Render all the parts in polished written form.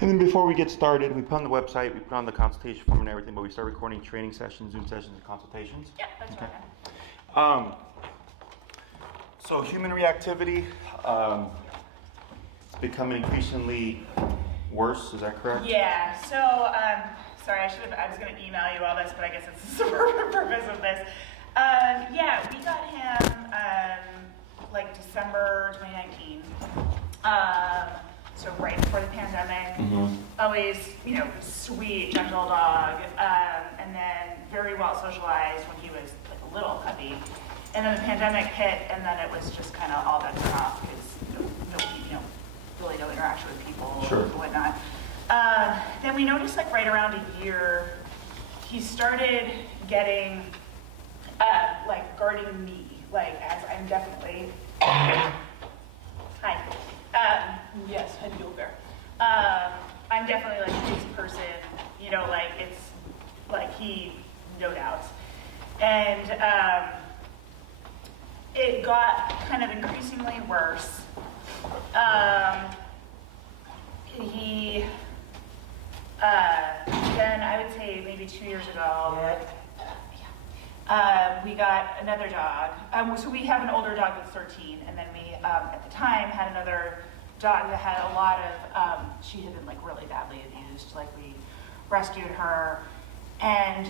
And then before we get started, we put on the website, we put on the consultation form and everything, but we start recording training sessions, Zoom sessions, and consultations. Yeah, that's okay. So human reactivity is becoming increasingly worse, is that correct? Yeah, so, sorry, I was going to email you all this, but I guess it's the purpose of this. Yeah, we got him like December 2019. So right before the pandemic, always, you know, sweet, gentle dog, and then very well socialized when he was like a little puppy. And then the pandemic hit, and then it was just kind of all bets off because really no interaction with people and whatnot. Then we noticed like right around a year, he started getting like guarding me, like as I'm definitely, hi. Yes, I feel fair. I'm definitely like his person, you know, like it's like he, no doubt. And it got kind of increasingly worse. Then I would say maybe 2 years ago, we got another dog. So we have an older dog that's 13, and then we, at the time, had another dog that had a lot of, she had been like really badly abused. Like we rescued her, and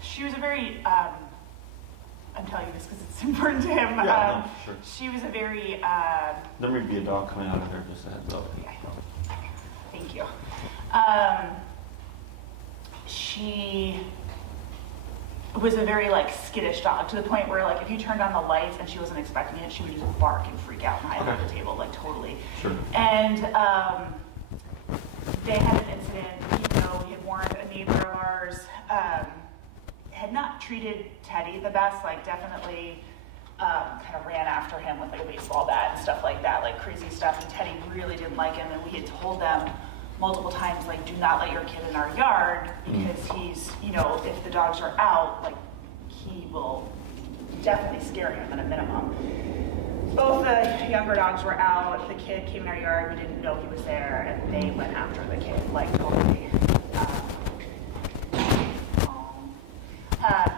she was a very, I'm telling you this because it's important to him. Yeah, no, sure. She was a very... there may be a dog coming out of there, just a heads up. Yeah, I know. Thank you. She was a very like skittish dog, to the point where like if you turned on the lights and she wasn't expecting it, she would just bark and freak out and hide under the table, like totally. Sure. And they had an incident, even though he had warned a neighbor of ours, had not treated Teddy the best, like definitely kind of ran after him with like a baseball bat and stuff like that, like crazy stuff, and Teddy really didn't like him, and we had told them multiple times, like, do not let your kid in our yard, because he's, you know, if the dogs are out, like, he will definitely scare him at a minimum. Both the younger dogs were out, the kid came in our yard, we didn't know he was there, and they went after the kid, like,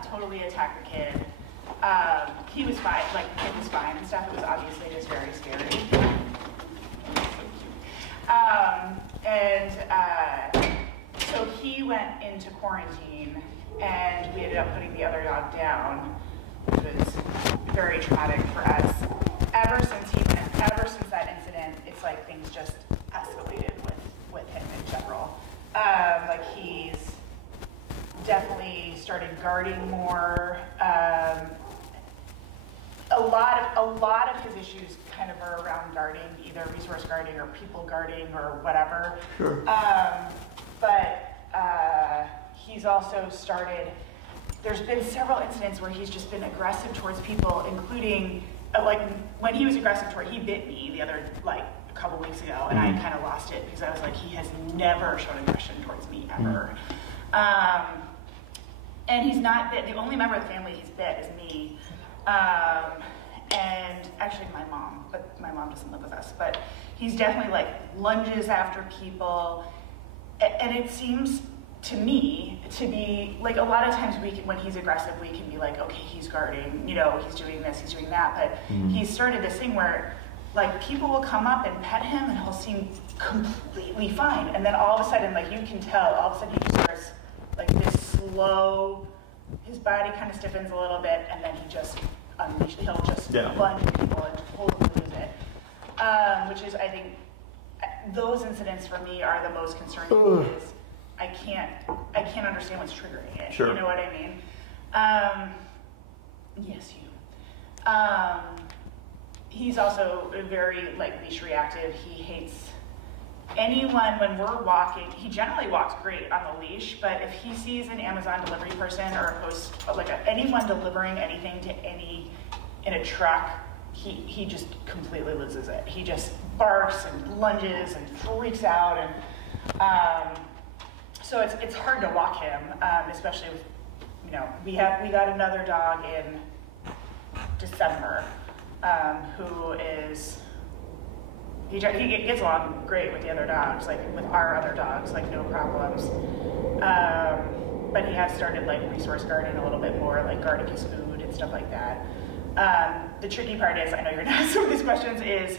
totally attacked the kid. He was fine, like, the kid was fine and stuff, it was obviously just very scary. So he went into quarantine, and we ended up putting the other dog down, which was very traumatic for us. Ever since that incident, it's like things just escalated with him in general. Like he's definitely started guarding more. A lot of his issues kind of are around guarding, either resource guarding or people guarding or whatever. Sure. But he's also started, there's been several incidents where he's just been aggressive towards people, including, like when he was aggressive toward, he bit me the other, like a couple weeks ago, and I kind of lost it because I was like, he has never shown aggression towards me, ever. And he's not bit, the only member of the family he's bit is me. And actually my mom, but my mom doesn't live with us, but he's definitely like lunges after people. And it seems to me to be like a lot of times when he's aggressive, we can be like, okay, he's guarding, you know, he's doing this, he's doing that. But he's started this thing where like people will come up and pet him and he'll seem completely fine. And then all of a sudden, like you can tell, all of a sudden he just starts like this slow, his body kind of stiffens a little bit, and then he just he'll just lunge at people and totally lose it. Which is, I think, those incidents for me are the most concerning because I can't understand what's triggering it. Sure. You know what I mean? Yes, you. He's also very like leash reactive. He hates anyone when we're walking. He generally walks great on the leash, but if he sees an Amazon delivery person or a post, like anyone delivering anything to in a truck, he just completely loses it. He just barks and lunges and freaks out, and so it's hard to walk him, especially with, you know, we got another dog in December who is He gets along great with the other dogs, like with our other dogs, like no problems. But he has started like resource guarding a little bit more, like guarding his food and stuff like that. The tricky part is, I know you're gonna ask some of these questions, is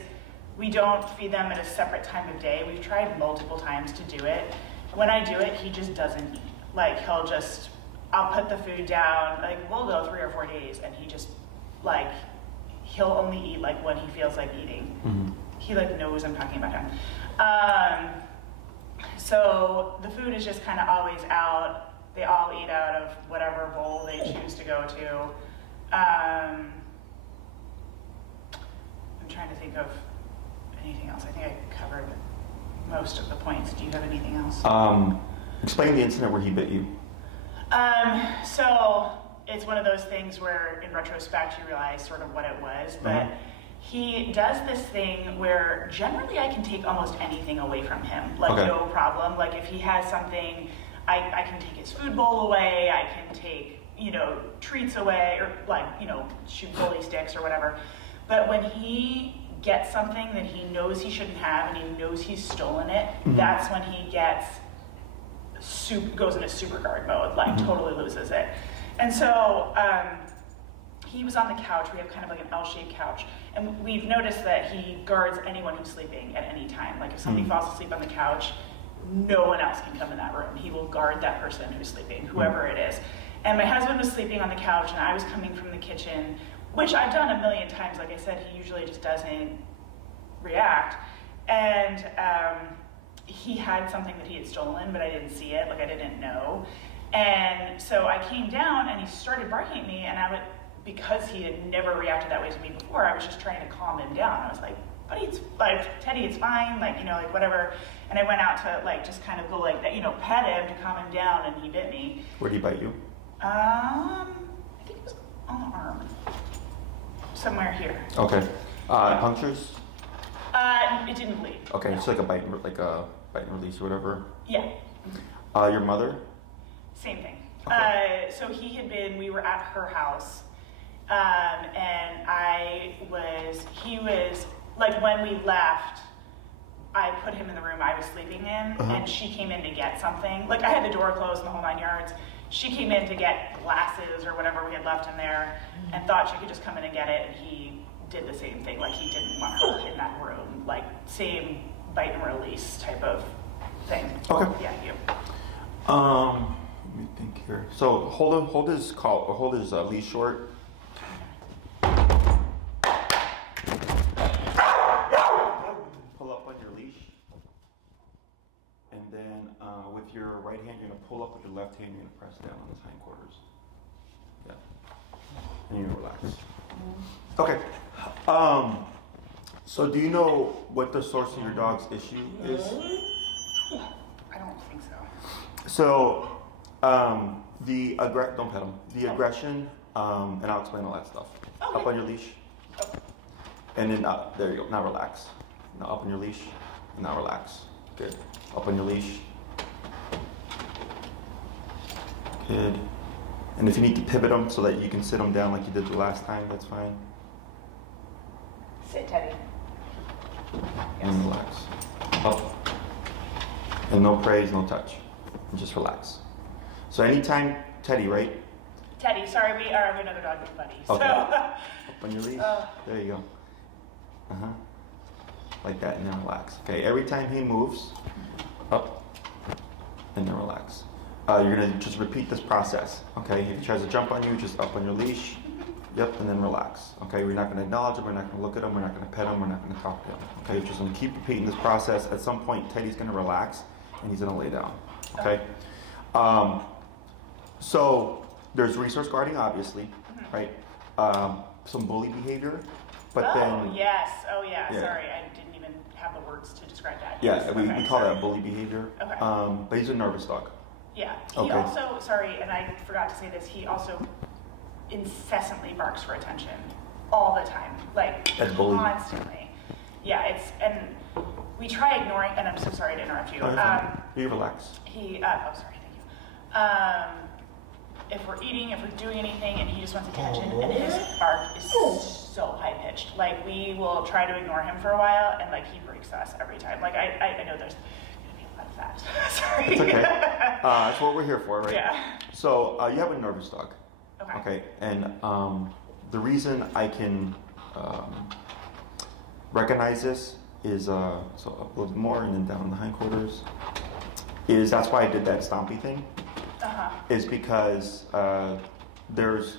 we don't feed them at a separate time of day. We've tried multiple times to do it. When I do it, he just doesn't eat. Like I'll put the food down, like we'll go 3 or 4 days and he just like, he'll only eat like when he feels like eating. Mm-hmm. He like knows I'm talking about him. So the food is just kind of always out. They all eat out of whatever bowl they choose to go to. I'm trying to think of anything else. I think I covered most of the points. Do you have anything else? Explain the incident where he bit you. So it's one of those things where in retrospect you realize sort of what it was, but he does this thing where generally I can take almost anything away from him, like no problem. Like if he has something, I can take his food bowl away, I can take, treats away, or like, shoot bully sticks or whatever. But when he gets something that he knows he shouldn't have and he knows he's stolen it, that's when he goes into super guard mode, like totally loses it. And so he was on the couch. We have kind of like an L-shaped couch. And we've noticed that he guards anyone who's sleeping at any time. Like if somebody falls asleep on the couch, no one else can come in that room. He will guard that person who's sleeping, whoever it is. And my husband was sleeping on the couch and I was coming from the kitchen, which I've done a million times. Like I said, he usually just doesn't react. And he had something that he had stolen, but I didn't see it, like I didn't know. And so I came down and he started barking at me, and because he had never reacted that way to me before, I was just trying to calm him down. I was like, buddy, Teddy, it's fine, like whatever. And I went out to just kind of go like that, pet him to calm him down, and he bit me. Where did he bite you? I think it was on the arm. Somewhere here. Okay. Punctures? It didn't bleed. Okay, it's like a bite and release or whatever. Yeah. Your mother? Same thing. Okay. So we were at her house, and he was, like when we left, I put him in the room I was sleeping in, and she came in to get something. Like I had the door closed and the whole 9 yards. She came in to get glasses or whatever we had left in there, and thought she could just come in and get it, and he did the same thing. Like he didn't want her in that room. Like same bite and release type of thing. Okay. Yeah, you. Let me think here. So hold his leash short. Pull up on your leash, and then with your right hand you're gonna pull up. With your left hand you're gonna press down on his hindquarters. Yeah, and you're gonna relax. Okay. So do you know what the source of your dog's issue is? I don't think so. So, don't pet him. The aggression, and I'll explain all that stuff. Okay. Up on your leash. And then there you go. Now relax. Now up on your leash. And now relax. Good. Up on your leash. Good. And if you need to pivot him so that you can sit him down like you did the last time, that's fine. Sit, Teddy. And relax. Up. And no praise, no touch. And just relax. So anytime, Teddy, right? Teddy, sorry, we have another dog named Buddy. Okay. So. Up on your leash. There you go. Like that, and then relax. Okay, every time he moves, up, and then relax. You're gonna just repeat this process. Okay, if he tries to jump on you, just up on your leash. Yep, and then relax. Okay, we're not gonna acknowledge him, we're not gonna look at him, we're not gonna pet him, we're not gonna talk to him. Okay, you're just gonna keep repeating this process. At some point, Teddy's gonna relax, and he's gonna lay down. Okay? So there's resource guarding, obviously, right? Some bully behavior, but then... Yes. Oh, yeah. Sorry, I didn't even have the words to describe that. Yeah, Yes. we call that bully behavior. Okay. But he's a nervous dog. Yeah. He also, sorry, and I forgot to say this, he also incessantly barks for attention all the time, like constantly. Yeah, and we try ignoring, and I'm so sorry to interrupt you. You relax. Sorry, thank you. If we're eating, if we're doing anything, and he just wants attention, and his bark is so so high pitched. Like we will try to ignore him for a while, and like he breaks us every time. Like I know there's gonna be a lot of that. Sorry. It's okay. That's what we're here for, right? Yeah. So you have a nervous dog. Okay. Okay. And the reason I can recognize this is so up a little more and then down the hindquarters. Is that's why I did that stompy thing. Is because there's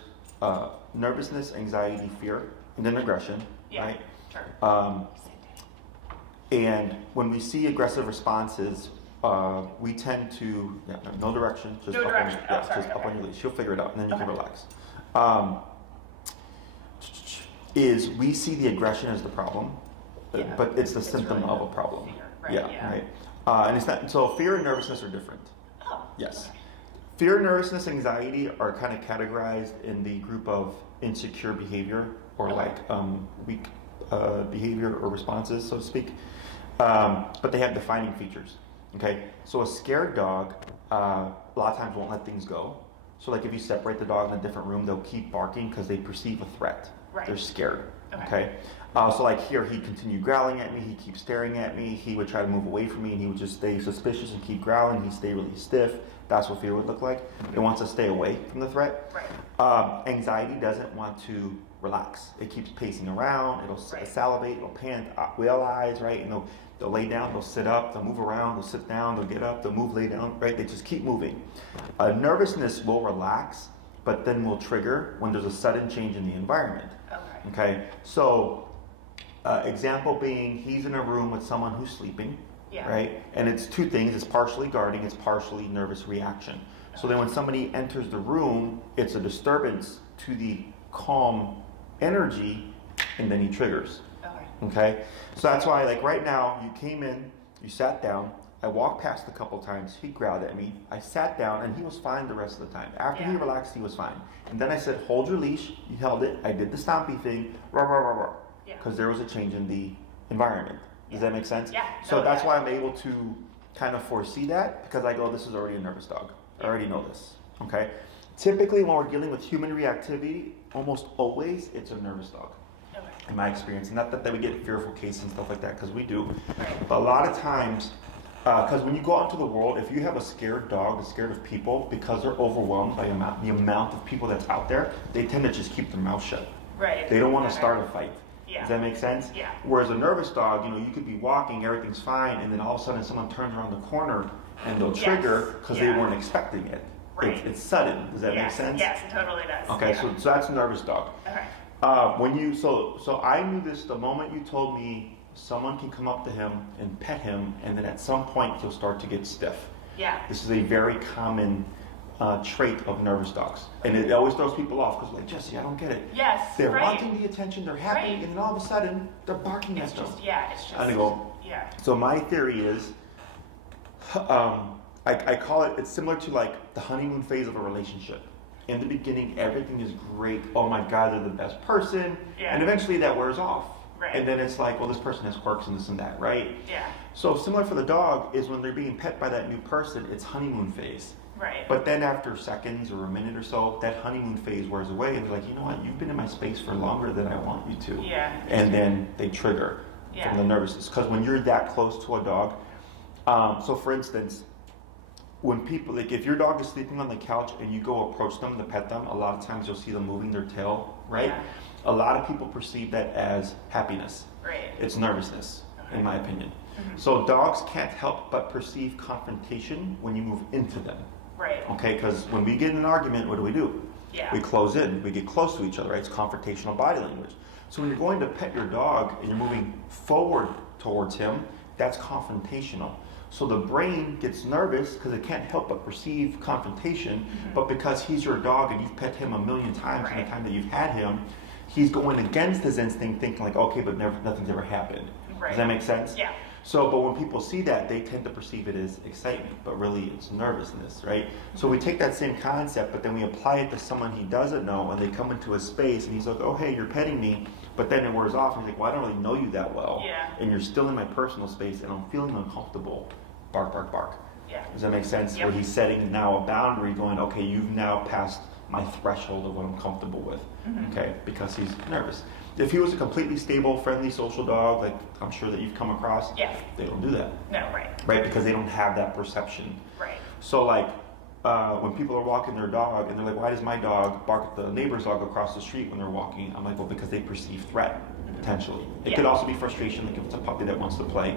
nervousness, anxiety, fear, and then aggression, right? Sure. And when we see aggressive responses, we tend to, no direction, just no up, direction. Up on your leash. You'll figure it out, and then you can relax. Is we see the aggression as the problem, but it's the symptom of a problem. Fear, right? And it's not, so fear and nervousness are different. Oh. Yes. Okay. Fear, nervousness, anxiety are kind of categorized in the group of insecure behavior or like weak behavior or responses, so to speak. But they have defining features. Okay, so a scared dog a lot of times won't let things go. So like if you separate the dog in a different room, they'll keep barking because they perceive a threat. Right. They're scared. Okay. So like here, he'd continue growling at me. He'd keep staring at me. He would try to move away from me, and he would just stay suspicious and keep growling. He'd stay really stiff. That's what fear would look like. It wants to stay away from the threat. Right. Anxiety doesn't want to relax. It keeps pacing around. It'll salivate. It'll pant, whale eyes, right? And they'll lay down. They'll sit up. They'll move around. They'll sit down. They'll get up. They'll move, lay down, right? They just keep moving. Nervousness will relax, but then will trigger when there's a sudden change in the environment. Okay. So, example being, he's in a room with someone who's sleeping. Right? And it's two things. It's partially guarding. It's partially nervous reaction. So then when somebody enters the room, it's a disturbance to the calm energy, and then he triggers. Okay? So that's why, like right now, you came in, you sat down, I walked past a couple times, he growled at me, I sat down, and he was fine the rest of the time. After he relaxed, he was fine. And then I said, hold your leash, you held it, I did the stompy thing, because there was a change in the environment. Does that make sense? Yeah. So that's why I'm able to kind of foresee that, because I go, this is already a nervous dog. I already know this. Okay? Typically, when we're dealing with human reactivity, almost always it's a nervous dog. In my experience. Not that we get fearful cases and stuff like that, because we do. But a lot of times, because when you go out into the world, if you have a scared dog that's scared of people, because they're overwhelmed by the amount of people that's out there, they tend to just keep their mouth shut. Right. They don't want to start a fight. Yeah. Does that make sense? Yeah. Whereas a nervous dog, you could be walking, everything's fine, and then all of a sudden someone turns around the corner and they'll trigger because they weren't expecting it. Right. It's sudden. Does that make sense? Yes, it totally does. Okay, so that's a nervous dog. Okay. So I knew this the moment you told me someone can come up to him and pet him, and then at some point he'll start to get stiff. Yeah. This is a very common trait of nervous dogs, and it always throws people off because, like, Jesse, I don't get it. Yes. They're wanting the attention, they're happy, and then all of a sudden they're barking at them. It's just. And I go. Yeah. So my theory is, I call it. It's similar to like the honeymoon phase of a relationship. In the beginning, everything is great. Oh my God, they're the best person. Yeah. And eventually that wears off. Right. And then it's like, well, this person has quirks and this and that, right? Yeah. So similar for the dog is when they're being pet by that new person, it's honeymoon phase. Right. But then after seconds or a minute or so, that honeymoon phase wears away, and they're like, you know what, you've been in my space for longer than I want you to. Yeah. And then they trigger from the nervousness. Because when you're that close to a dog, so for instance, when people, like if your dog is sleeping on the couch and you go approach them to pet them, a lot of times you'll see them moving their tail, right? Yeah. A lot of people perceive that as happiness. Right. It's nervousness, in my opinion. So dogs can't help but perceive confrontation when you move into them. Right. Okay, because when we get in an argument, what do? Yeah. We close in, we get close to each other, right? It's confrontational body language. So when you're going to pet your dog and you're moving forward towards him, that's confrontational. So the brain gets nervous because it can't help but perceive confrontation, but because he's your dog and you've pet him a million times in the time that you've had him, he's going against his instinct thinking like, okay, but nothing's ever happened. Right. Does that make sense? Yeah. So, but when people see that, they tend to perceive it as excitement, but really it's nervousness, right? So we take that same concept, but then we apply it to someone he doesn't know, and they come into a space, and he's like, oh, hey, you're petting me, but then it wears off, and he's like, well, I don't really know you that well, and you're still in my personal space, and I'm feeling uncomfortable. Bark, bark, bark. Yeah. Does that make sense? Where he's setting now a boundary, going, okay, you've now passed my threshold of what I'm comfortable with, okay, because he's nervous. If he was a completely stable, friendly, social dog, like I'm sure that you've come across, yeah, they don't do that. no, right, Right, because they don't have that perception. right, So like when people are walking their dog and they're like, why does my dog bark at the neighbor's dog across the street when they're walking? I'm like, well, because they perceive threat, potentially. It could also be frustration, like if it's a puppy that wants to play.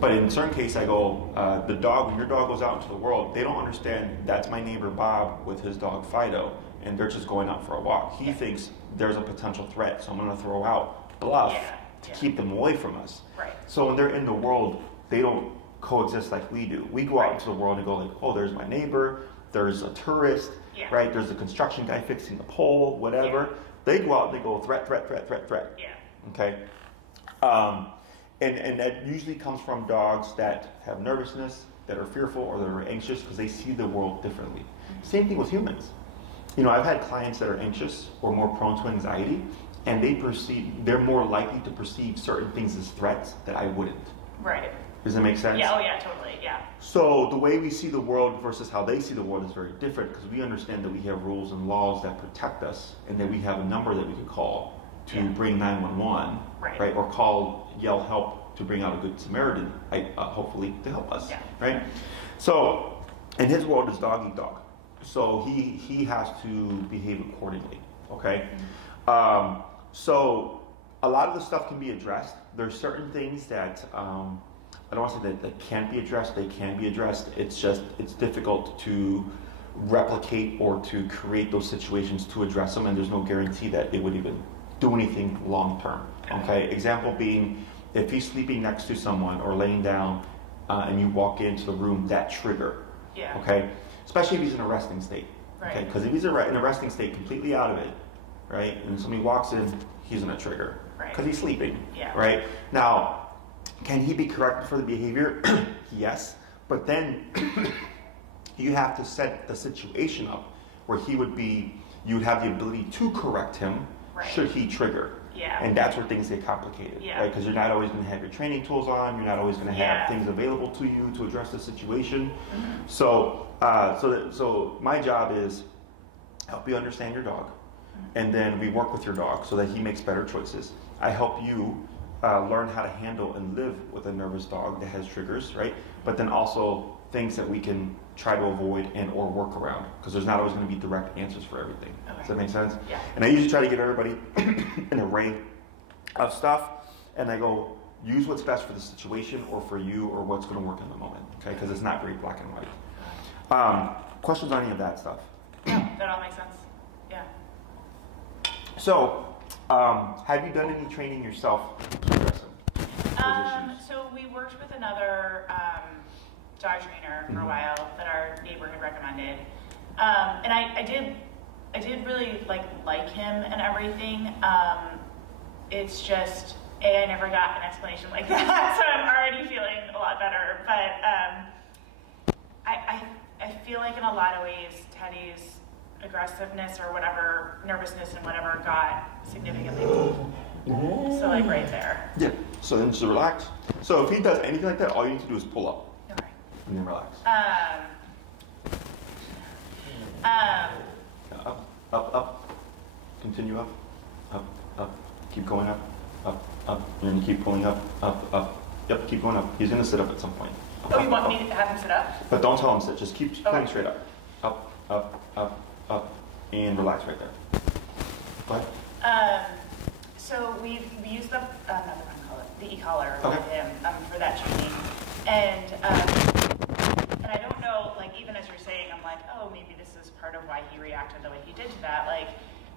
But in certain cases, I go, the dog, when your dog goes out into the world, they don't understand that's my neighbor Bob with his dog Fido, and they're just going out for a walk. He thinks there's a potential threat, so I'm going to throw out bluff to keep them away from us. Right. So when they're in the world, they don't coexist like we do. We go out into the world and go like, oh, there's my neighbor, there's a tourist, right? There's a construction guy fixing the pole, whatever. They go out and they go threat, threat, threat, threat, threat. Yeah. Okay. And that usually comes from dogs that have nervousness, that are fearful, or that are anxious because they see the world differently. Same thing with humans. You know, I've had clients that are anxious or more prone to anxiety, and they're more likely to perceive certain things as threats that I wouldn't. Right. Does that make sense? Yeah, oh yeah, totally, yeah. So the way we see the world versus how they see the world is very different because we understand that we have rules and laws that protect us and that we have a number that we can call to bring 911, right? Or yell help to bring out a good Samaritan, hopefully to help us, right? So in his world is dog eat dog. So he has to behave accordingly, okay? So a lot of the stuff can be addressed. There's certain things that I don't want to say that they can't be addressed. They can be addressed. It's difficult to replicate or to create those situations to address them, and there's no guarantee that it would even do anything long term. Okay. Example being, if he's sleeping next to someone or laying down, and you walk into the room, that trigger. Yeah. Okay. Especially if he's in a resting state. Right. Okay. Because if he's in a resting state, completely out of it, right, and somebody walks in, he's in a trigger. Right. Because he's sleeping. Yeah. Right. Now, can he be corrected for the behavior? Yes. But then you have to set the situation up where you would have the ability to correct him should he trigger. Yeah. And that's where things get complicated. Yeah. Right? Because you're not always going to have your training tools on. You're not always going to have things available to you to address the situation. Mm-hmm. So my job is help you understand your dog. Mm-hmm. And then we work with your dog so that he makes better choices. I help you learn how to handle and live with a nervous dog that has triggers, right? But then also things that we can try to avoid and or work around, because there's not always going to be direct answers for everything. Okay. Does that make sense? Yeah. And I usually try to give everybody an array of stuff, and I go, use what's best for the situation or for you or what's going to work in the moment, okay? Because it's not very black and white. Questions on any of that stuff? No, that all makes sense. Yeah. So, have you done any training yourself to address them? So we worked with another dog trainer for a while that our neighbor had recommended, and I did really like him and everything. It's just I never got an explanation like that, so I'm already feeling a lot better. But I feel like in a lot of ways Teddy's aggressiveness or whatever, nervousness and whatever got significantly moved. So right there. Yeah. So then just relax. So if he does anything like that, all you need to do is pull up. Okay. And then relax. Up. Continue up. Up. Keep going up. Up. And keep pulling up. Up. Yep, keep going up. He's going to sit up at some point. Up, you want me to have him sit up? But don't tell him to sit. Just keep going straight up. Up. And relax right there. Go ahead. So we used the e-collar with him for that training, and I don't know, even as you're saying, I'm like, oh, maybe this is part of why he reacted the way he did to that.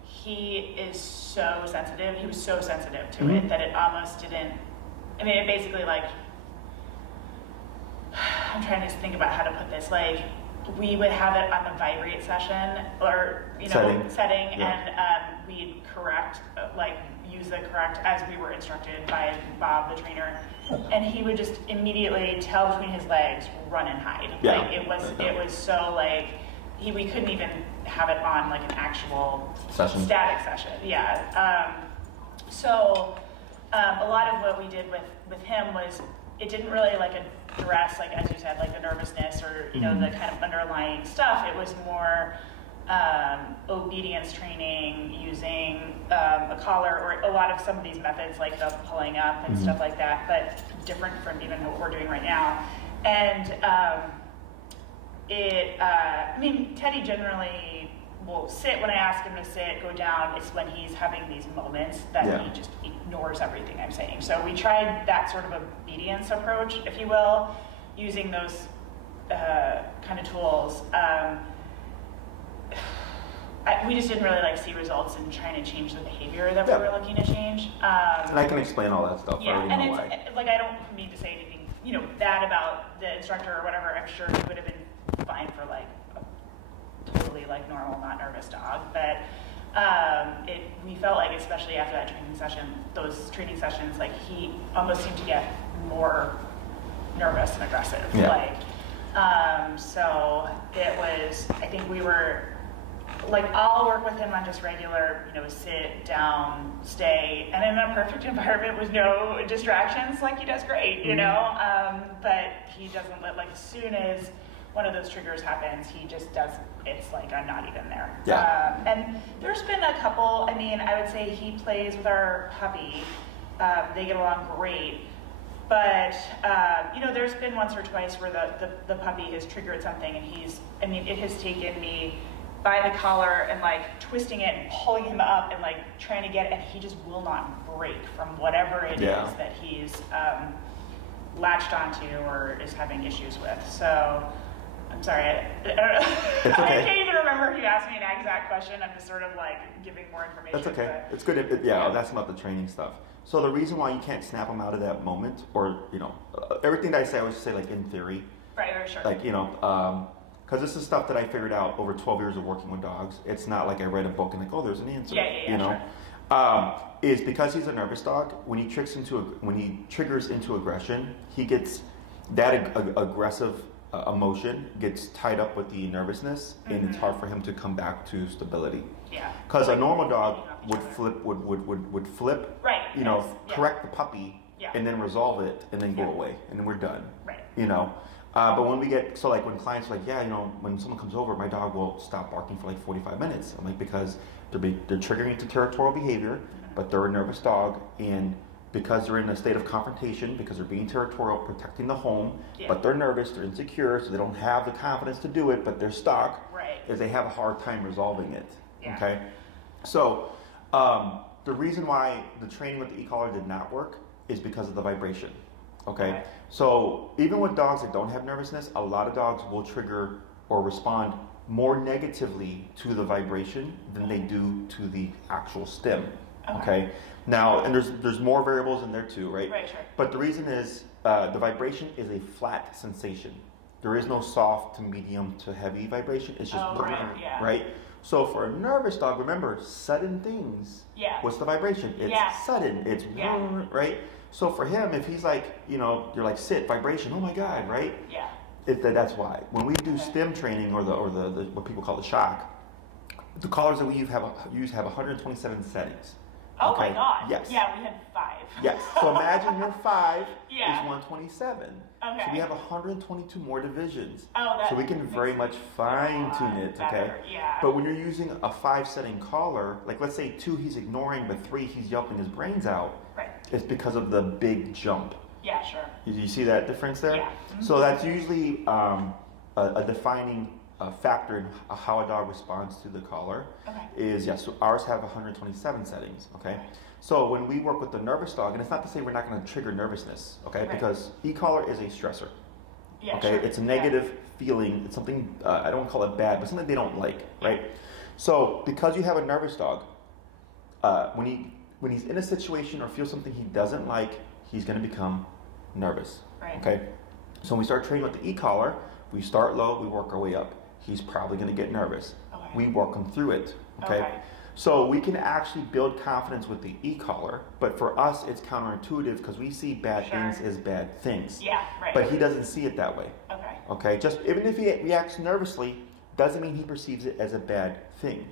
He is so sensitive. He was so sensitive to it that it almost didn't. I mean, it basically I'm trying to think about how to put this. We would have it on the vibrate session or setting and we'd correct use the correct as we were instructed by Bob the trainer, and he would just immediately tail between his legs, run and hide. It was so we couldn't even have it on an actual static session. Yeah. So a lot of what we did with him was it didn't really address, as you said, the nervousness or the kind of underlying stuff. It was more obedience training, using a collar, or a lot of some of these methods like the pulling up and stuff like that, but different from even what we're doing right now. And I mean, Teddy generally will sit when I ask him to sit, go down. It's when he's having these moments that he just ignores everything I'm saying. So we tried that sort of obedience approach, if you will, using those kind of tools. We just didn't really see results in trying to change the behavior that we were looking to change. And I can explain all that stuff. Yeah, and it's I don't mean to say anything bad about the instructor or whatever. I'm sure he would have been fine for a totally normal, not nervous dog. But we felt like, especially after that training session, those training sessions, he almost seemed to get more nervous and aggressive. Yeah. So it was, I think we were, I'll work with him on just regular, sit, down, stay, and in a perfect environment with no distractions, he does great, but he doesn't as soon as one of those triggers happens, he just does, it's I'm not even there. Yeah. And there's been a couple, I would say he plays with our puppy, they get along great. But, there's been once or twice where the puppy has triggered something, and it has taken me by the collar and twisting it and pulling him up and trying to get it, and he just will not break from whatever it is that he's latched onto or is having issues with. So, I'm sorry, I don't know. It's okay. I can't even remember if you asked me an exact question. I'm just sort of giving more information. That's okay. But, it's good. That's about the training stuff. So the reason why you can't snap them out of that moment, or everything that I say, I always say in theory. Right, sure. Because this is stuff that I figured out over 12 years of working with dogs. It's not I read a book and there's an answer. Sure. Is because he's a nervous dog. When he triggers into aggression, he gets that aggressive emotion gets tied up with the nervousness, and it's hard for him to come back to stability. Yeah. Because a normal dog would flip, right? Correct the puppy, and then resolve it, and then go away, and then we're done. Right. But when we get when clients are when someone comes over, my dog will stop barking for 45 minutes. I'm because they're triggering into territorial behavior, but they're a nervous dog, and because they're in a state of confrontation, because they're being territorial, protecting the home, but they're nervous, they're insecure, so they don't have the confidence to do it, but they're stuck, is they have a hard time resolving it. Yeah. Okay? So the reason why the training with the e-collar did not work is because of the vibration. Okay? So even with dogs that don't have nervousness, a lot of dogs will trigger or respond more negatively to the vibration than they do to the actual stim. Okay. Now, and there's more variables in there too, right? Right, sure. But the reason is the vibration is a flat sensation. There is no soft to medium to heavy vibration. It's just right. So for a nervous dog, remember, sudden things. Yeah. What's the vibration? It's sudden. It's right. So for him, if he's you're sit, vibration. Oh my God, right? Yeah. That's why when we do stim training or the what people call the shock, the collars that we use have 127 settings. Oh my God. Yes. Yeah, we had 5. Yes. So imagine your 5 is Yeah. 127. Okay. So we have 122 more divisions. Oh, that so we can very much fine tune it. better. Okay. Yeah. But when you're using a 5-setting collar, let's say 2 he's ignoring, but 3 he's yelping his brains out. Right. It's because of the big jump. Yeah, sure. You see that difference there? Yeah. So that's usually a defining factor in how a dog responds to the collar. Okay. So ours have 127 settings. Okay. So when we work with the nervous dog, and it's not to say we're not going to trigger nervousness, okay? Right. Because e-collar is a stressor. Yeah, okay, sure. it's a negative feeling. It's something I don't call it bad, but something they don't like, right? So because you have a nervous dog, when he's in a situation or feels something he doesn't like, he's going to become nervous. Right. Okay. So when we start training with the e-collar, we start low, we work our way up. He's probably going to get nervous. Okay. We work him through it. Okay. So we can actually build confidence with the e-collar, but for us it's counterintuitive because we see bad things as bad things. Yeah, right. But he doesn't see it that way. Okay. Okay. Just even if he reacts nervously, doesn't mean he perceives it as a bad thing.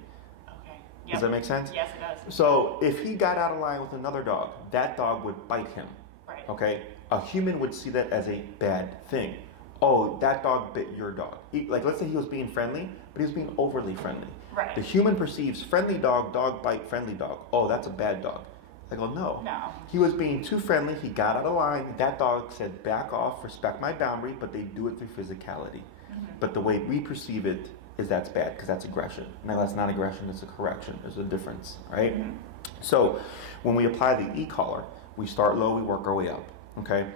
Okay. Yep. Does that make sense? Yes, it does. So if he got out of line with another dog, that dog would bite him. Right. Okay. A human would see that as a bad thing. oh, that dog bit your dog. Like, let's say he was being friendly, but he was being overly friendly. Right. The human perceives friendly dog, dog bite, friendly dog. Oh, that's a bad dog. I go, no. No. He was being too friendly. He got out of line. That dog said, back off, respect my boundary, but they do it through physicality. But the way we perceive it is that's bad because that's aggression. Now, that's not aggression, it's a correction. There's a difference, right? So when we apply the e-collar, we start low, we work our way up, okay?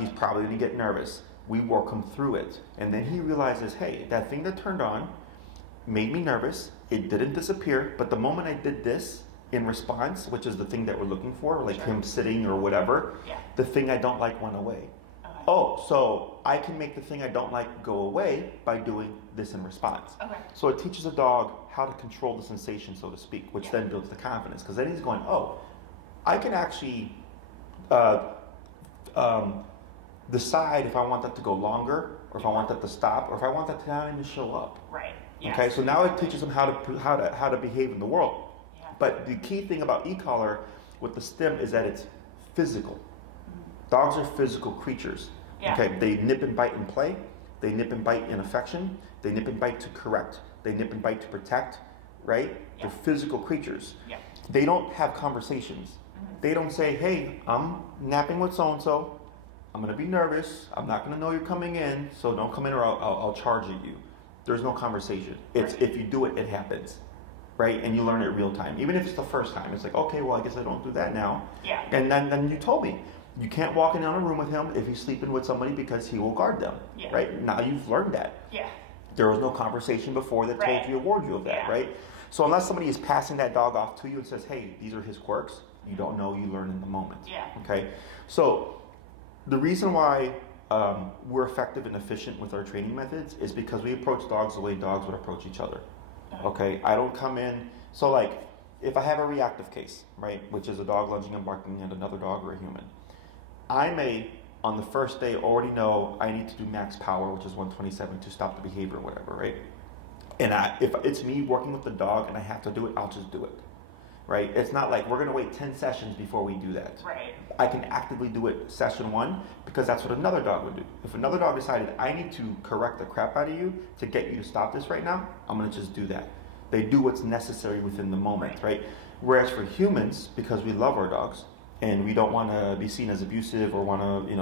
He's probably going to get nervous. We work him through it. And then he realizes, hey, that thing that turned on made me nervous. It didn't disappear, but the moment I did this in response, which is the thing that we're looking for, like him sitting or whatever, the thing I don't like went away. Oh, so I can make the thing I don't like go away by doing this in response. So it teaches a dog how to control the sensation, so to speak, which then builds the confidence. Because then he's going, oh, I can actually decide if I want that to go longer, or if I want that to stop, or if I want that to not even show up. Right. Yes. Okay, so now it teaches him how to behave in the world. But the key thing about e-collar with the stim is that it's physical. Dogs are physical creatures. Okay, they nip and bite in play. They nip and bite in affection. They nip and bite to correct. They nip and bite to protect. Right? They're physical creatures. They don't have conversations. They don't say, "Hey, I'm napping with so and so. I'm gonna be nervous. I'm not gonna know you're coming in, so don't come in or I'll charge at you." There's no conversation. It's if you do it, it happens. Right? And you learn it real time. Even if it's the first time, it's like, okay, well, I guess I don't do that now. And then you told me, you can't walk in a room with him if he's sleeping with somebody because he will guard them. Right? Now you've learned that. There was no conversation before that told you or warned you of that, right? So unless somebody is passing that dog off to you and says, hey, these are his quirks, you don't know, you learn in the moment. Okay? So the reason why we're effective and efficient with our training methods is because we approach dogs the way dogs would approach each other. Okay, I don't come in, so like, if I have a reactive case, right, which is a dog lunging and barking at another dog or a human, I may, on the first day, already know I need to do max power, which is 127, to stop the behavior or whatever, right? And if it's me working with the dog and I have to do it, I'll just do it, right? It's not like we're going to wait 10 sessions before we do that. Right. I can actively do it session 1 because that's what another dog would do. If another dog decided, I need to correct the crap out of you to get you to stop this right now, I'm going to just do that. They do what's necessary within the moment, right? Whereas for humans, because we love our dogs and we don't want to be seen as abusive or want to,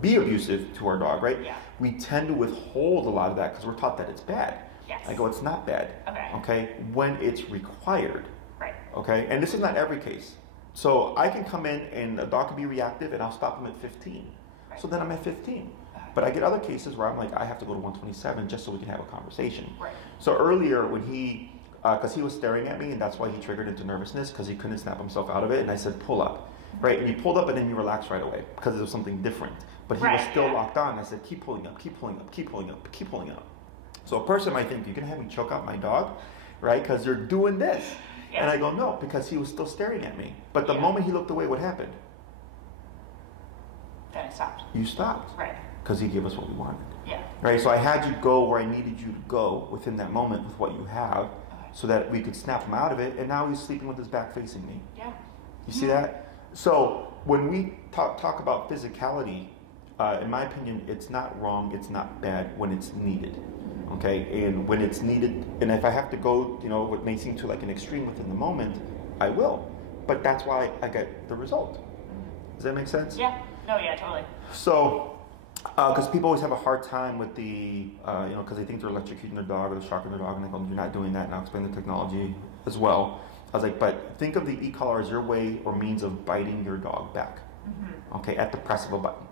be abusive to our dog, right? We tend to withhold a lot of that because we're taught that it's bad. I go, it's not bad. Okay, when it's required. Okay, and this is not every case. So I can come in and a dog can be reactive and I'll stop him at 15. So then I'm at 15. But I get other cases where I'm like, I have to go to 127 just so we can have a conversation. So earlier when he, because he was staring at me and that's why he triggered into nervousness because he couldn't snap himself out of it. And I said, pull up, right? And he pulled up and then he relaxed right away because it was something different. But he was still locked on. I said, keep pulling up, keep pulling up, keep pulling up, keep pulling up. So a person might think, you're going to have me choke out my dog, right? Because they're doing this. And I go, no, because he was still staring at me. But the moment he looked away, what happened? Then it stopped. You stopped. Right. Because he gave us what we wanted. Right? So I had you go where I needed you to go within that moment with what you have so that we could snap him out of it. And now he's sleeping with his back facing me. You see that? So when we talk about physicality, in my opinion, it's not wrong, it's not bad when it's needed. Okay, and when it's needed, and if I have to go, what may seem to like an extreme within the moment, I will. But that's why I get the result. Does that make sense? Totally. So, because people always have a hard time with the, because they think they're electrocuting their dog or they're shocking their dog, and they go, you're not doing that, and I'll explain the technology as well. I was like, but think of the e-collar as your way or means of biting your dog back, okay, at the press of a button.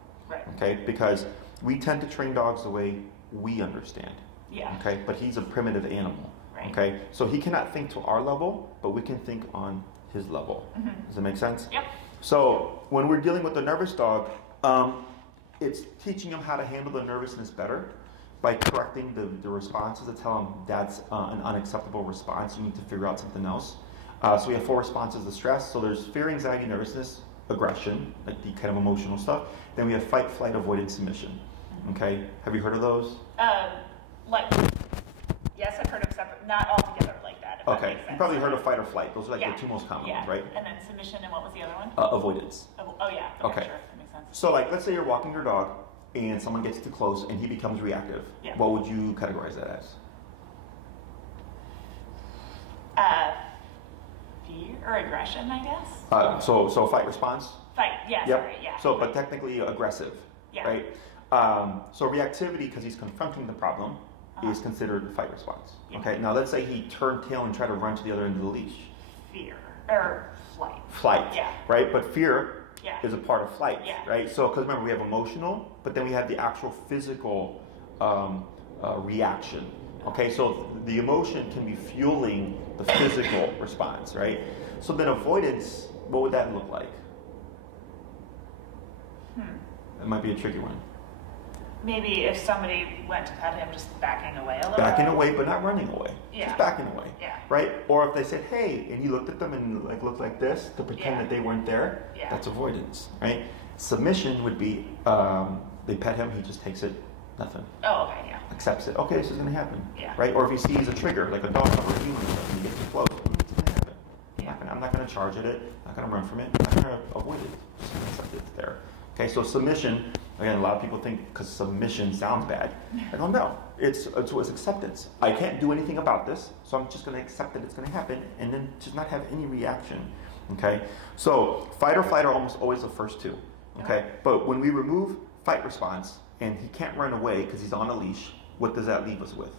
Okay, because we tend to train dogs the way we understand. Okay, but he's a primitive animal. Okay, so he cannot think to our level, but we can think on his level. Does that make sense? So when we're dealing with a nervous dog, it's teaching him how to handle the nervousness better by correcting the responses to tell him that's an unacceptable response. You need to figure out something else. So we have 4 responses to stress. So there's fear, anxiety, nervousness, aggression, like the kind of emotional stuff. Then we have fight, flight, avoidance, submission. Okay, have you heard of those? Yes, I've heard of separate, not all together like that. Okay, you probably heard of fight or flight. Those are like the 2 most common ones, right? And then submission, and what was the other one? Avoidance. Okay, okay. sure, that makes sense. So like, let's say you're walking your dog, and someone gets too close and he becomes reactive, Yeah. what would you categorize that as? Fear or aggression, I guess. So fight response? Fight, yeah, Yep. sorry, yeah. So, but technically aggressive, Yeah. right? So reactivity, because he's confronting the problem, is considered fight response. Yeah. Okay, now let's say he turned tail and tried to run to the other end of the leash. Fear or flight. Flight, Yeah. right? But fear Yeah. is a part of flight, Yeah. right? So, because remember, we have emotional, but then we have the actual physical reaction. Okay, so the emotion can be fueling the physical response, right? So then avoidance, what would that look like? That might be a tricky one. Maybe if somebody went to pet him, just backing away a little Backing bit. away, but not running away. Yeah. Just backing away. Yeah. Right? Or if they said, hey, and you looked at them and like looked like this to pretend Yeah. that they weren't there, Yeah. that's avoidance, right? Submission would be they pet him, he just takes it, nothing. Oh, okay, yeah. Accepts it. Okay, this is going to happen. Yeah. Right? Or if he sees a trigger, like a dog or a human or something, he gets too close, it's going to happen. Yeah. I'm not going to charge at it, I'm not going to run from it, I'm not going to avoid it. Just gonna accept it's there. Okay, so submission, again, a lot of people think because submission sounds bad. I go, no, it's acceptance. I can't do anything about this, so I'm just going to accept that it's going to happen and then just not have any reaction. Okay, so fight or flight are almost always the first two. Okay, but when we remove fight response and he can't run away because he's on a leash, what does that leave us with?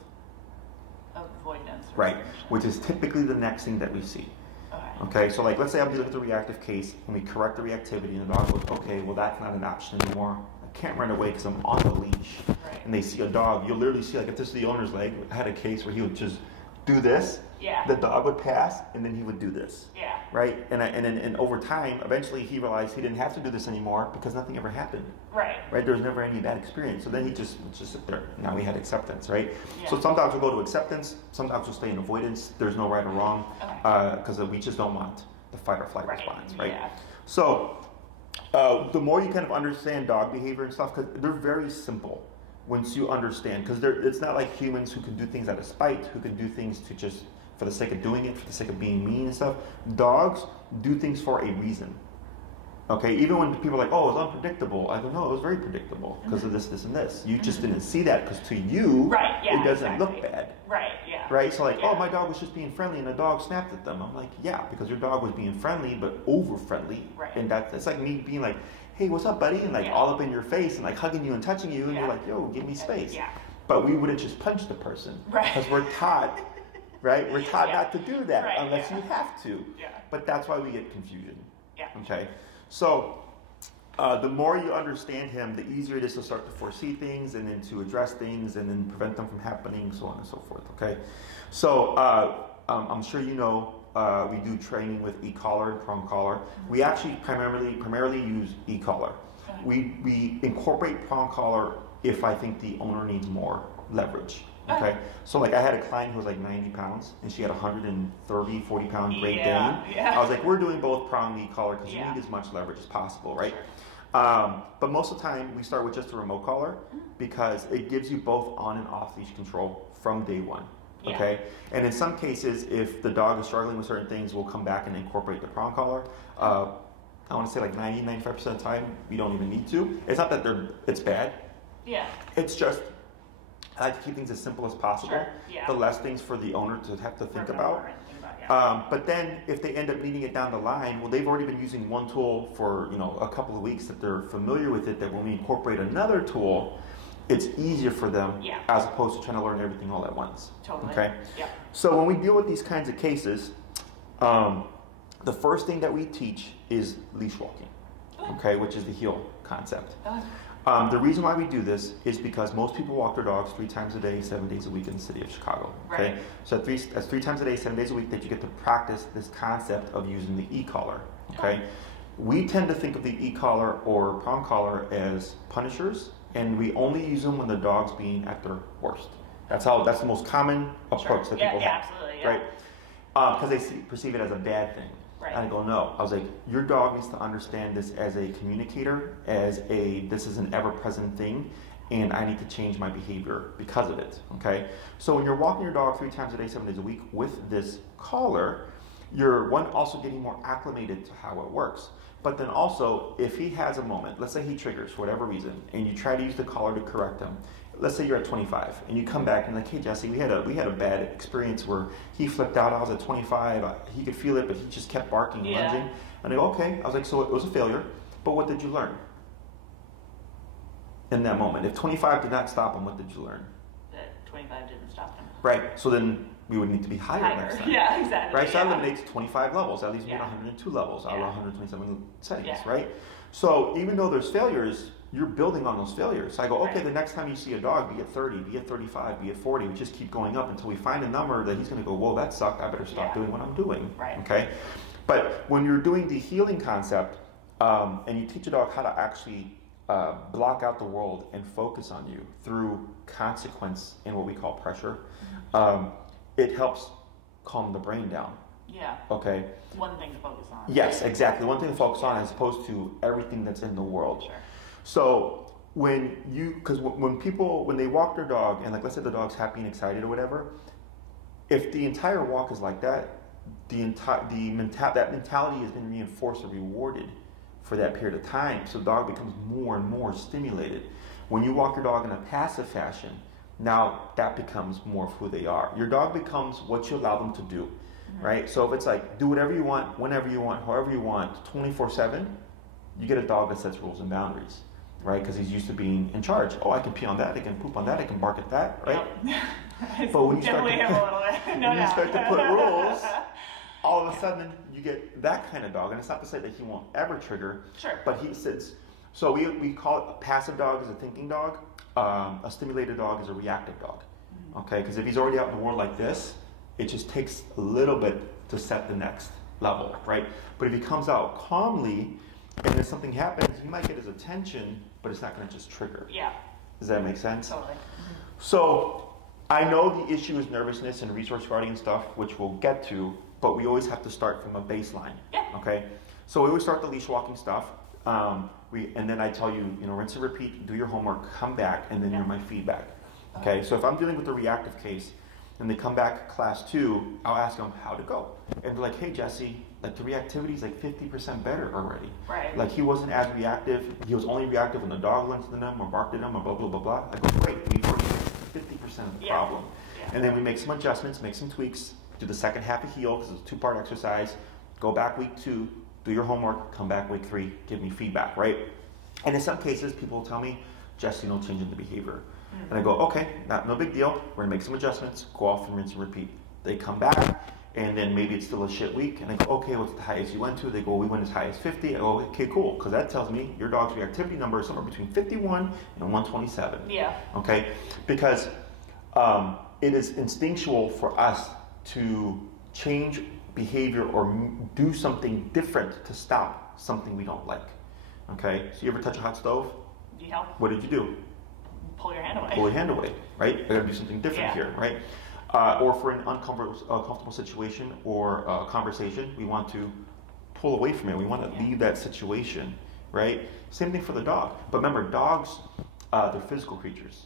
Avoidance. or Right, submission. which is typically the next thing that we see. Okay. Okay, so like let's say I'm dealing with a reactive case and we correct the reactivity and the dog goes, okay, well that's not an option anymore. I can't run away because I'm on the leash. Right. And they see a dog, you'll literally see, like if this is the owner's leg, I had a case where he would just do this, Yeah. the dog would pass, and then he would do this. Yeah. Right? And over time, eventually he realized he didn't have to do this anymore because nothing ever happened. Right. Right? There was never any bad experience. So then he just would just sit there. Now we had acceptance, right? Yeah. So some dogs will go to acceptance, some dogs will stay in avoidance. There's no right or wrong Okay. because we just don't want the fight or flight Right. response, right? Yeah. So the more you kind of understand dog behavior and stuff, because they're very simple once you understand, because it's not like humans who can do things out of spite, who can do things to just for the sake of doing it, for the sake of being mean and stuff. Dogs do things for a reason. Okay, even when people are like, oh, it was unpredictable, I go, no, it was very predictable because of this, this, and this. You just didn't see that because to you, Right, yeah, it doesn't exactly. look bad. Right, yeah. Right? So like, Yeah. oh, my dog was just being friendly and the dog snapped at them. I'm like, yeah, because your dog was being friendly but over friendly. Right. And it's like me being like, hey, what's up, buddy? And like Yeah. all up in your face and like hugging you and touching you and Yeah. you're like, yo, give me space. Yeah. But we wouldn't just punch the person. Right. Because we're taught, right? We're taught Yeah. not to do that Right, unless yeah. you have to. Yeah. But that's why we get confusion. Yeah. Okay. So the more you understand him, the easier it is to start to foresee things and then to address things and then prevent them from happening, so on and so forth. Okay. So I'm sure you know we do training with e-collar and prong collar. We actually primarily use e-collar. We incorporate prong collar if I think the owner needs more leverage. Okay. So like I had a client who was like 90 pounds and she had 130, 40 pound Great Yeah, Dane. yeah. I was like, we're doing both prong and e-collar because Yeah. you need as much leverage as possible, right? Sure. But most of the time we start with just a remote collar because it gives you both on and off leash control from day one. Yeah. Okay. And in some cases, if the dog is struggling with certain things, we'll come back and incorporate the prong collar. I want to say like 90-95% of the time, we don't even need to. It's not that it's bad. Yeah. It's just I like to keep things as simple as possible. Sure, yeah. The less things for the owner to have to think Remember about. and think about, yeah. But then if they end up needing it down the line, well, they've already been using one tool for a couple of weeks that they're familiar with it, that when we incorporate another tool, it's easier for them Yeah. as opposed to trying to learn everything all at once. Totally. Okay? Yeah. So when we deal with these kinds of cases, the first thing that we teach is leash walking, okay, which is the heel concept. The reason why we do this is because most people walk their dogs 3 times a day, 7 days a week in the city of Chicago. Okay, Right. so that's 3 times a day, 7 days a week that you get to practice this concept of using the e-collar. Okay, we tend to think of the e-collar or prong collar as punishers, and we only use them when the dog's being at their worst. That's the most common approach that people have, absolutely, yeah. right? Because they perceive it as a bad thing. Right. And I go, no. I was like, your dog needs to understand this as a communicator, this is an ever-present thing, and I need to change my behavior because of it, okay? So when you're walking your dog 3 times a day, 7 days a week with this collar, you're, also getting more acclimated to how it works. But then also, if he has a moment, let's say he triggers for whatever reason, and you try to use the collar to correct him. Let's say you're at 25, and you come back and like, hey Jesse, we had a bad experience where he flipped out. I was at 25. He could feel it, but he just kept barking, lunging. And I go, okay. I was like, so it was a failure, but what did you learn in that moment? If 25 did not stop him, what did you learn? That 25 didn't stop him. Right. So then we would need to be higher next time. Yeah, exactly. Right. So that eliminates 25 levels. That leaves me at 102 levels out of 127 settings. Right. So even though there's failures, you're building on those failures. So I go, okay, the next time you see a dog, be at 30, be at 35, be at 40. We just keep going up until we find a number that he's going to go, whoa, that sucked. I better stop doing what I'm doing. Right. Okay. But when you're doing the healing concept, and you teach a dog how to actually block out the world and focus on you through consequence and what we call pressure, it helps calm the brain down. Yeah. Okay. One thing to focus on. Yes, exactly. One thing to focus on as opposed to everything that's in the world. Sure. So when people, when they walk their dog, and like let's say the dog's happy and excited or whatever, if the entire walk is like that, that mentality has been reinforced or rewarded for that period of time. So the dog becomes more and more stimulated. When you walk your dog in a passive fashion, now that becomes more of who they are. Your dog becomes what you allow them to do, right? So if it's like, do whatever you want, whenever you want, however you want, 24/7, you get a dog that sets rules and boundaries, right? Because he's used to being in charge. Oh, I can pee on that, I can poop on that, I can bark at that, right? Yep. But when you start to put rules, all of a sudden you get that kind of dog. And it's not to say that he won't ever trigger, but he sits. So we call it a passive dog is a thinking dog. A stimulated dog is a reactive dog. Okay, because if he's already out in the world like this, it just takes a little bit to set the next level, right? But if he comes out calmly, and if something happens, you might get his attention, but it's not going to just trigger. Yeah. Does that make sense? Totally. So I know the issue is nervousness and resource guarding stuff, which we'll get to, but we always have to start from a baseline. Yeah. Okay. So we always start the leash walking stuff. And then I tell you, rinse and repeat, do your homework, come back, and then you're my feedback. Okay. So if I'm dealing with a reactive case, and they come back class 2, I'll ask them how to go. And they're like, hey, Jesse, like the reactivity is like 50% better already. Right. Like he wasn't as reactive. He was only reactive when the dog lunged at him or barked at him or blah, blah, blah, blah. I go, great, we've already fixed 50% of the problem. Yeah. And then we make some adjustments, make some tweaks, do the second half of heal, because it's a 2-part exercise. Go back week 2, do your homework, come back week 3, give me feedback, right? And in some cases, people will tell me, Jesse, no change in the behavior. And I go, okay, no big deal. We're gonna make some adjustments, go off and rinse and repeat. They come back, and then maybe it's still a shit week, and I go, okay, what's the highest you went to? They go, we went as high as 50. I go, okay, cool, because that tells me your dog's reactivity number is somewhere between 51 and 127. Yeah. Okay, because it is instinctual for us to change behavior or do something different to stop something we don't like. Okay, so you ever touch a hot stove? Yeah. What did you do? Pull your hand away. Pull your hand away, right? I gotta do something different here, right? Or for an uncomfortable situation or conversation, we want to pull away from it. We want to leave that situation, right? Same thing for the dog. But remember, dogs, they're physical creatures,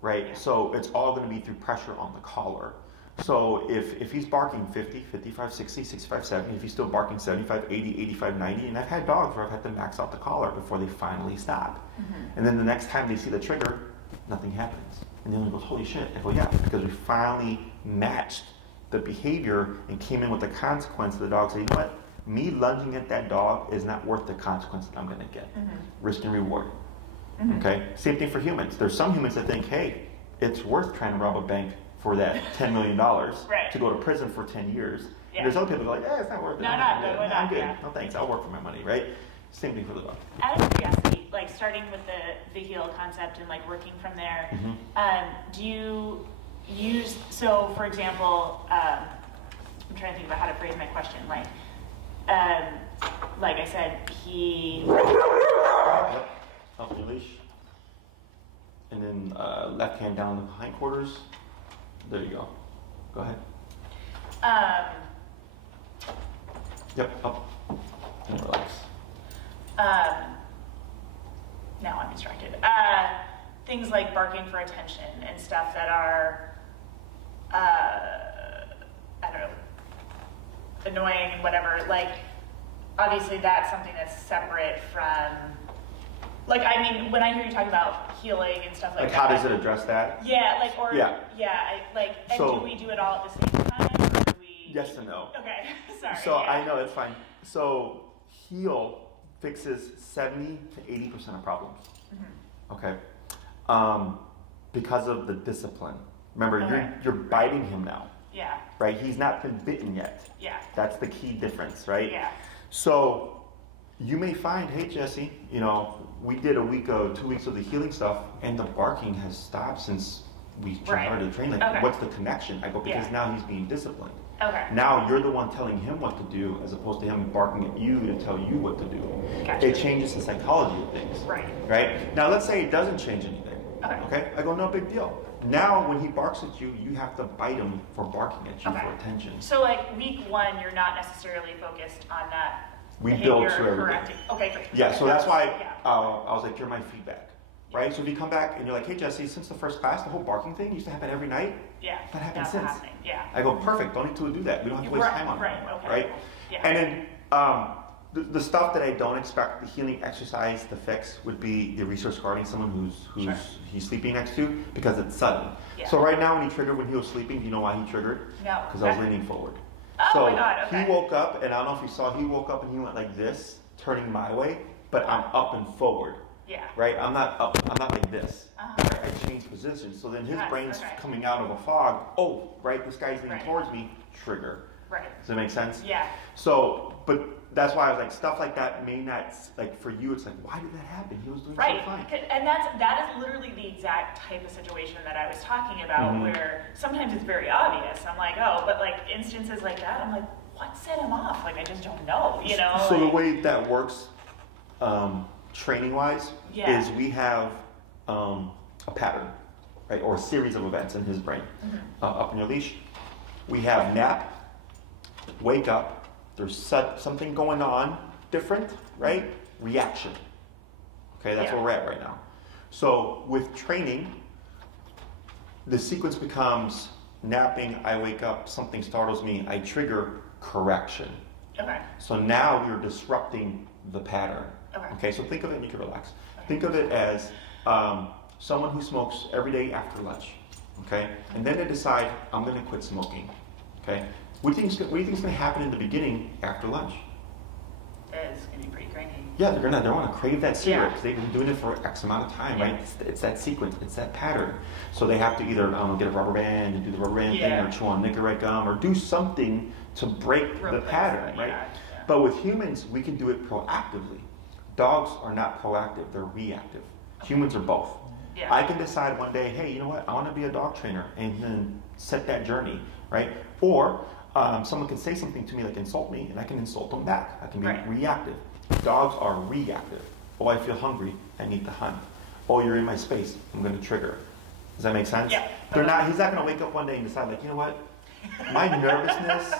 right? So it's all going to be through pressure on the collar. So if he's barking 50, 55, 60, 65, 70, if he's still barking 75, 80, 85, 90, and I've had dogs where I've had to max out the collar before they finally stop. And then the next time they see the trigger, nothing happens. And the owner goes, holy shit. I go, yeah, because we finally matched the behavior and came in with the consequence of the dog. So you know what? Me lunging at that dog is not worth the consequence that I'm going to get. Risk and reward. Okay? Same thing for humans. There's some humans that think, hey, it's worth trying to rob a bank for that $10 million to go to prison for 10 years. And there's other people who are like, it's not worth it. I'm good. No thanks. I'll work for my money, right? Same thing for the dog. Out of curiosity, like starting with the heal concept and like working from there, do you use, so for example, I'm trying to think about how to phrase my question, like I said, he... Off your leash. And then left hand down the hindquarters. There you go. Go ahead. Yep, up. And relax. Now I'm distracted. Things like barking for attention and stuff that are, I don't know, annoying and whatever. Like, obviously that's something that's separate from, like, I mean, when I hear you talk about healing and stuff like that. How does it address that? Yeah, like, or, yeah, and so, do we do it all at the same time, or do we? Yes and no. Okay, sorry. So I know, it's fine. So heal fixes 70 to 80% of problems. Okay. Because of the discipline. Remember, you're biting him now. Yeah. Right? He's not been bitten yet. Yeah. That's the key difference, right? Yeah. So you may find, hey Jesse, you know, we did 2 weeks of the healing stuff, and the barking has stopped since we started to train. Like, what's the connection? I go, because now he's being disciplined. Okay. Now you're the one telling him what to do, as opposed to him barking at you to tell you what to do. Gotcha. It changes the psychology of things. Right. Right? Now let's say it doesn't change anything. Okay. I go, no big deal. Now when he barks at you, you have to bite him for barking at you for attention. So like week 1, you're not necessarily focused on that. We build to everything. Okay, great. Yeah, so that's why I was like, you're my feedback. Right? So if you come back and you're like, hey Jesse, since the first class, the whole barking thing used to happen every night. Yeah. That happened since. Yeah. I go, perfect, don't need to do that. We don't have to waste time on it. Right? Yeah. And then the stuff that I don't expect the healing exercise to fix would be the resource guarding someone who's he's sleeping next to, because it's sudden. Yeah. So right now when he triggered when he was sleeping, do you know why he triggered? No. Because I was leaning forward. Oh so my God, okay. He woke up, and I don't know if you saw, he woke up and he went like this, turning my way, but I'm up and forward. Yeah. Right? I'm not up, I'm not like this. Right? I changed positions. So then his brain's coming out of a fog. Oh, right, this guy's leaning towards me, trigger. Right. Does that make sense? Yeah. So, but that's why I was like, stuff like that may not, like for you, it's like, why did that happen? He was doing so fine. And that is literally the exact type of situation that I was talking about, where sometimes it's very obvious. I'm like, oh, but like instances like that, I'm like, what set him off? Like, I just don't know, you know? So the way that works, training-wise, is we have a pattern, right, or a series of events in his brain. Up in your leash, we have nap, wake up, there's something going on different, right? Reaction. Okay, that's where we're at right now. So with training, the sequence becomes napping, I wake up, something startles me, I trigger, correction. Okay. So now you're disrupting the pattern. Okay, so think of it, and you can relax. Think of it as someone who smokes every day after lunch. Okay, and then they decide, I'm going to quit smoking. Okay, what do you think is going to happen in the beginning after lunch? It's going to be pretty cranky. Yeah, they're going to crave that cigarette because they've been doing it for X amount of time, right? It's that sequence, it's that pattern. So they have to either get a rubber band and do the rubber band thing, or chew on Nicorette gum, or do something to break the pattern, right? But with humans, we can do it proactively. Dogs are not proactive, they're reactive. Humans are both. Yeah. I can decide one day, hey, you know what, I want to be a dog trainer, and then set that journey, right? Or someone can say something to me, like insult me, and I can insult them back. I can be reactive. Dogs are reactive. Oh, I feel hungry, I need to hunt. Oh, you're in my space, I'm going to trigger. Does that make sense? Yeah. He's not going to wake up one day and decide, like, you know what, my nervousness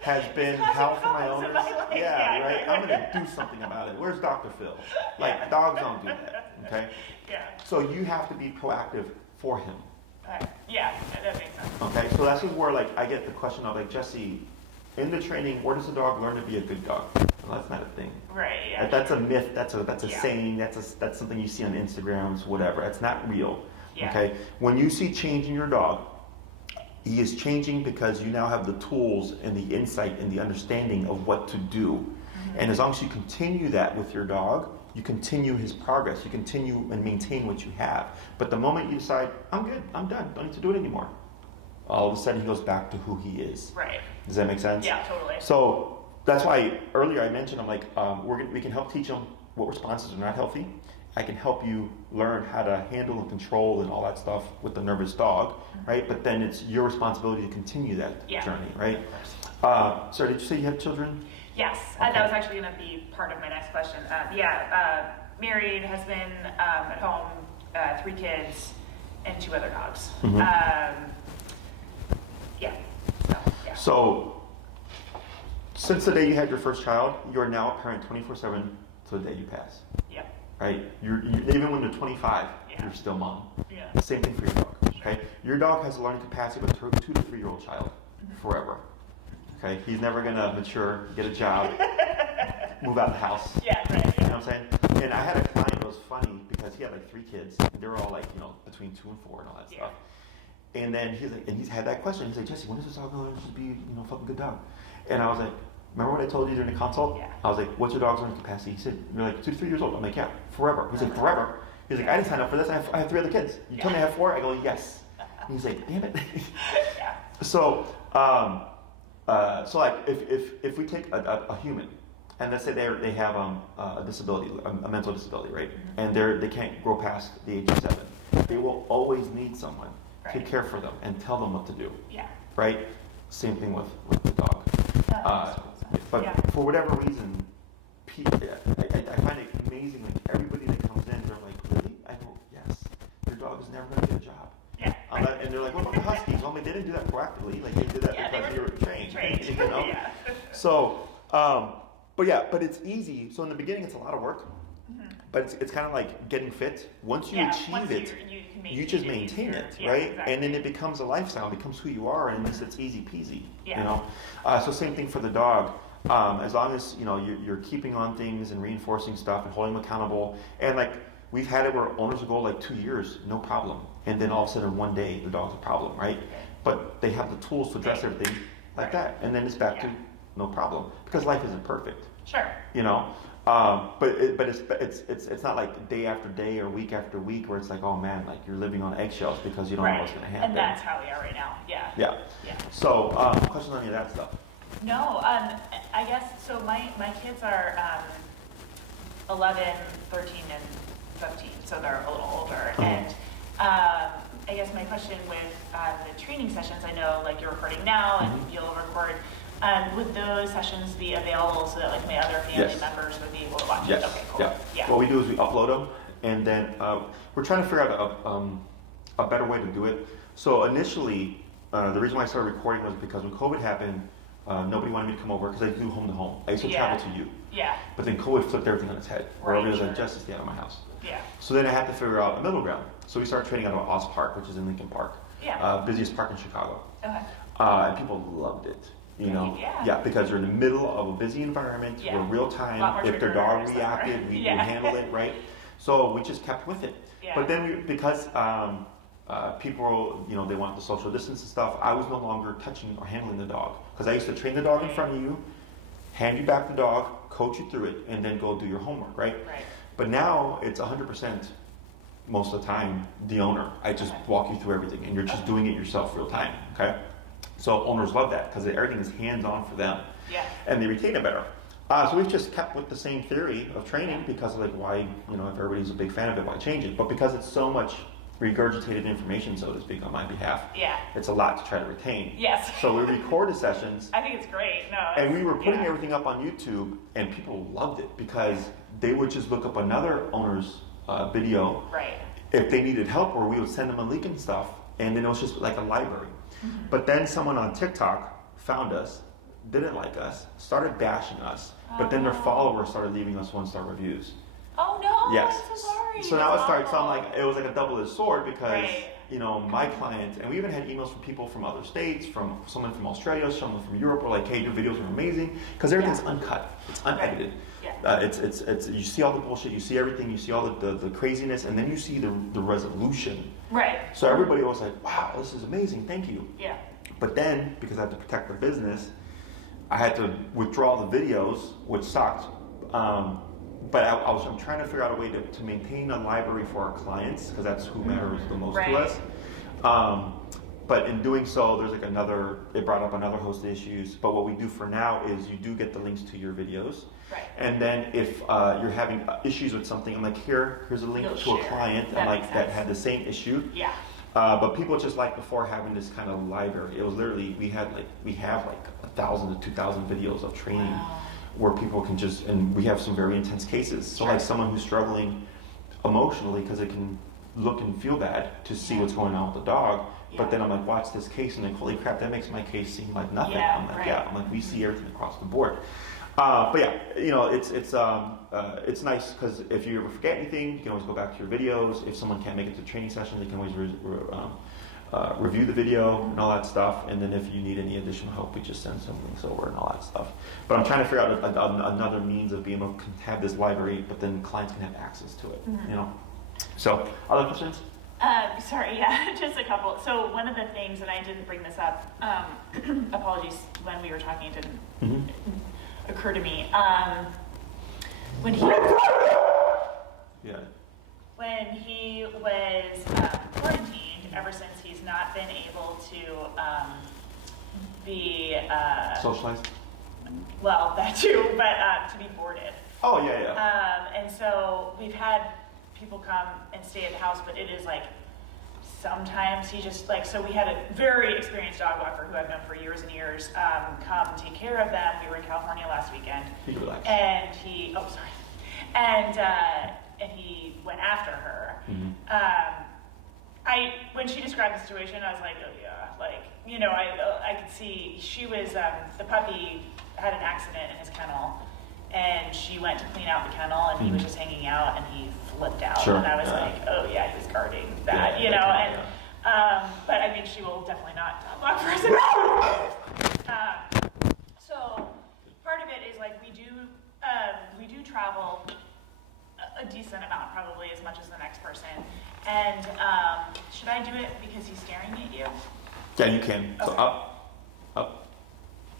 has been hell for my owners. Right? I'm going to do something about it. Where's Dr. Phil? Like, dogs don't do that, okay? Yeah. So you have to be proactive for him. Yeah, that makes sense. Okay, so that's where, like, I get the question of, like, Jesse, in the training, where does the dog learn to be a good dog? Well, that's not a thing. Right, yeah. That's a myth, that's a saying, that's something you see on Instagrams, whatever. It's not real, okay? When you see change in your dog, he is changing because you now have the tools and the insight and the understanding of what to do. And as long as you continue that with your dog, you continue his progress. You continue and maintain what you have. But the moment you decide, I'm good, I'm done, don't need to do it anymore, all of a sudden he goes back to who he is. Right. Does that make sense? Yeah, totally. So that's why earlier I mentioned, I'm like, we can help teach him what responses are not healthy. I can help you learn how to handle and control and all that stuff with the nervous dog, right? But then it's your responsibility to continue that journey, right? Sorry, did you say you have children? Yes, that was actually going to be part of my next question. Married, husband, at home, 3 kids, and 2 other dogs. So, since the day you had your first child, you are now a parent 24/7 till the day you pass. Yep. Right? You're even when you're 25, you're still mom. Yeah. Same thing for your dog. Okay? Your dog has a learning capacity of a 2 to 3-year-old child forever. Okay? He's never gonna mature, get a job. move out of the house. Yeah, right. You know what I'm saying? And I had a client that was funny because he had like 3 kids, and they were all like, you know, between 2 and 4 and all that stuff. And then he's like, and he's had that question. He's like, Jesse, when is this dog going to just be, you know, a fucking good dog? And I was like, remember what I told you during the consult? Yeah. I was like, what's your dog's learning capacity? He said, you're like 2 to 3 years old. I'm like, yeah, forever. He's like, forever? He's like, I didn't sign up for this. I have 3 other kids. You told me I have 4? I go, yes. And he's like, damn it. Yeah. So, so like if we take a human, and let's say they have a disability, a mental disability, right? And they can't grow past the age of 7. They will always need someone to care for them and tell them what to do. Yeah. Right? Same thing with the dog. But for whatever reason, I find it amazing. Like everybody that comes in, they're like, really? I go, yes. Your dog is never going to get a job. Yeah. And they're like, what about the Huskies? Well, I mean, they didn't do that proactively. Like they did that because they were trained. You know? Yeah. So, but it's easy. So in the beginning, it's a lot of work. But it's kind of like getting fit. Once you achieve it, you just maintain it, right? Exactly. And then it becomes a lifestyle, it becomes who you are, and it's easy peasy. Yeah. You know. So same thing for the dog. As long as you know you're keeping on things and reinforcing stuff and holding them accountable, and like we've had it where owners will go like 2 years, no problem, and then all of a sudden one day the dog's a problem, right? But they have the tools to address everything like that, and then it's back to no problem because life isn't perfect. Sure. You know. But it's not like day after day or week after week where it's like, oh man, like you're living on eggshells because you don't know what's going to happen. And that's how we are right now. Yeah. Yeah. So, questions on any of that stuff? No. I guess so. My kids are 11, 13, and 15, so they're a little older. And I guess my question with the training sessions, I know like you're recording now and you'll record. Would those sessions be available so that like my other family members would be able to watch it? Okay, cool. Yeah. What we do is we upload them, and then we're trying to figure out a better way to do it. So initially, the reason why I started recording was because when COVID happened, nobody wanted me to come over because I do home to home. I used to travel to you. Yeah. But then COVID flipped everything on its head. Where everybody was like, just stay out of my house. Yeah. So then I had to figure out a middle ground. So we started training out of Oz Park, which is in Lincoln Park. Yeah. Busiest park in Chicago. Okay. And people loved it. You know, because you're in the middle of a busy environment, we're real time. If their dog reacted, we would handle it, right? So we just kept with it. Yeah. But then because people, you know, they want the social distance and stuff, I was no longer touching or handling the dog because I used to train the dog in front of you, hand you back the dog, coach you through it, and then go do your homework, right? But now it's 100% most of the time the owner. I just walk you through everything, and you're just doing it yourself real time, okay? So owners love that because everything is hands-on for them, and they retain it better. So we've just kept with the same theory of training because, like, why, you know, if everybody's a big fan of it, why change it? But because it's so much regurgitated information, so to speak, on my behalf, it's a lot to try to retain. Yes. So we recorded sessions. I think it's great. No. And we were putting everything up on YouTube, and people loved it because they would just look up another owner's video if they needed help, or we would send them a link and stuff, and then it was just like a library. But then someone on TikTok found us, didn't like us, started bashing us, but then their followers started leaving us 1-star reviews. Oh no! Yes. I'm so sorry. So now it started sounding like it was like a double-edged sword because you know my client, and we even had emails from people from other states, from someone from Australia, someone from Europe, were like, "Hey, your videos are amazing," because everything's uncut, it's unedited. It's you see all the bullshit, you see everything, you see all the craziness, and then you see the resolution. Right. So everybody was like, "Wow, this is amazing, thank you." Yeah. But then, because I had to protect the business, I had to withdraw the videos, which sucked. But I'm trying to figure out a way to maintain a library for our clients because that's who matters the most to us. But in doing so, there's like it brought up another host of issues. But what we do for now is you do get the links to your videos. Right. And then if you're having issues with something, I'm like, here's a link to a client that had the same issue. Yeah. But people just like before having this kind of library. It was literally, we have like 1,000 to 2,000 videos of training. Wow. Where people can and we have some very intense cases. So like someone who's struggling emotionally because it can look and feel bad to see what's going on with the dog. But then I'm like, watch this case, and like, holy crap, that makes my case seem like nothing. I'm like, I'm like, we see everything across the board. But yeah, you know, it's nice because if you ever forget anything, you can always go back to your videos. If someone can't make it to a training session, they can always review the video and all that stuff, and then if you need any additional help, we just send some links over and all that stuff. But I'm trying to figure out another means of being able to have this library, but then clients can have access to it, you know? So, other questions? Sorry, yeah, just a couple. So one of the things, and I didn't bring this up, apologies, when we were talking, it didn't occur to me. When he was quarantined, ever since he's not been able to be socialized. Well, that too, but to be boarded. Oh yeah. And so we've had people come and stay at the house, but it is like sometimes he just like, so we had a very experienced dog walker who I've known for years and years come take care of them. We were in California last weekend. You can relax. And he, oh sorry, and he went after her. When she described the situation, I was like, oh yeah, like, you know, I could see she was, the puppy had an accident in his kennel, and she went to clean out the kennel, and he was just hanging out, and he flipped out, Sure. and I was like, oh yeah, he was guarding that, you know, and but I mean, she will definitely not walk for us. So part of it is like we do travel a decent amount, probably as much as the next person. And should I do it because he's staring at you? Yeah, you can. Okay. So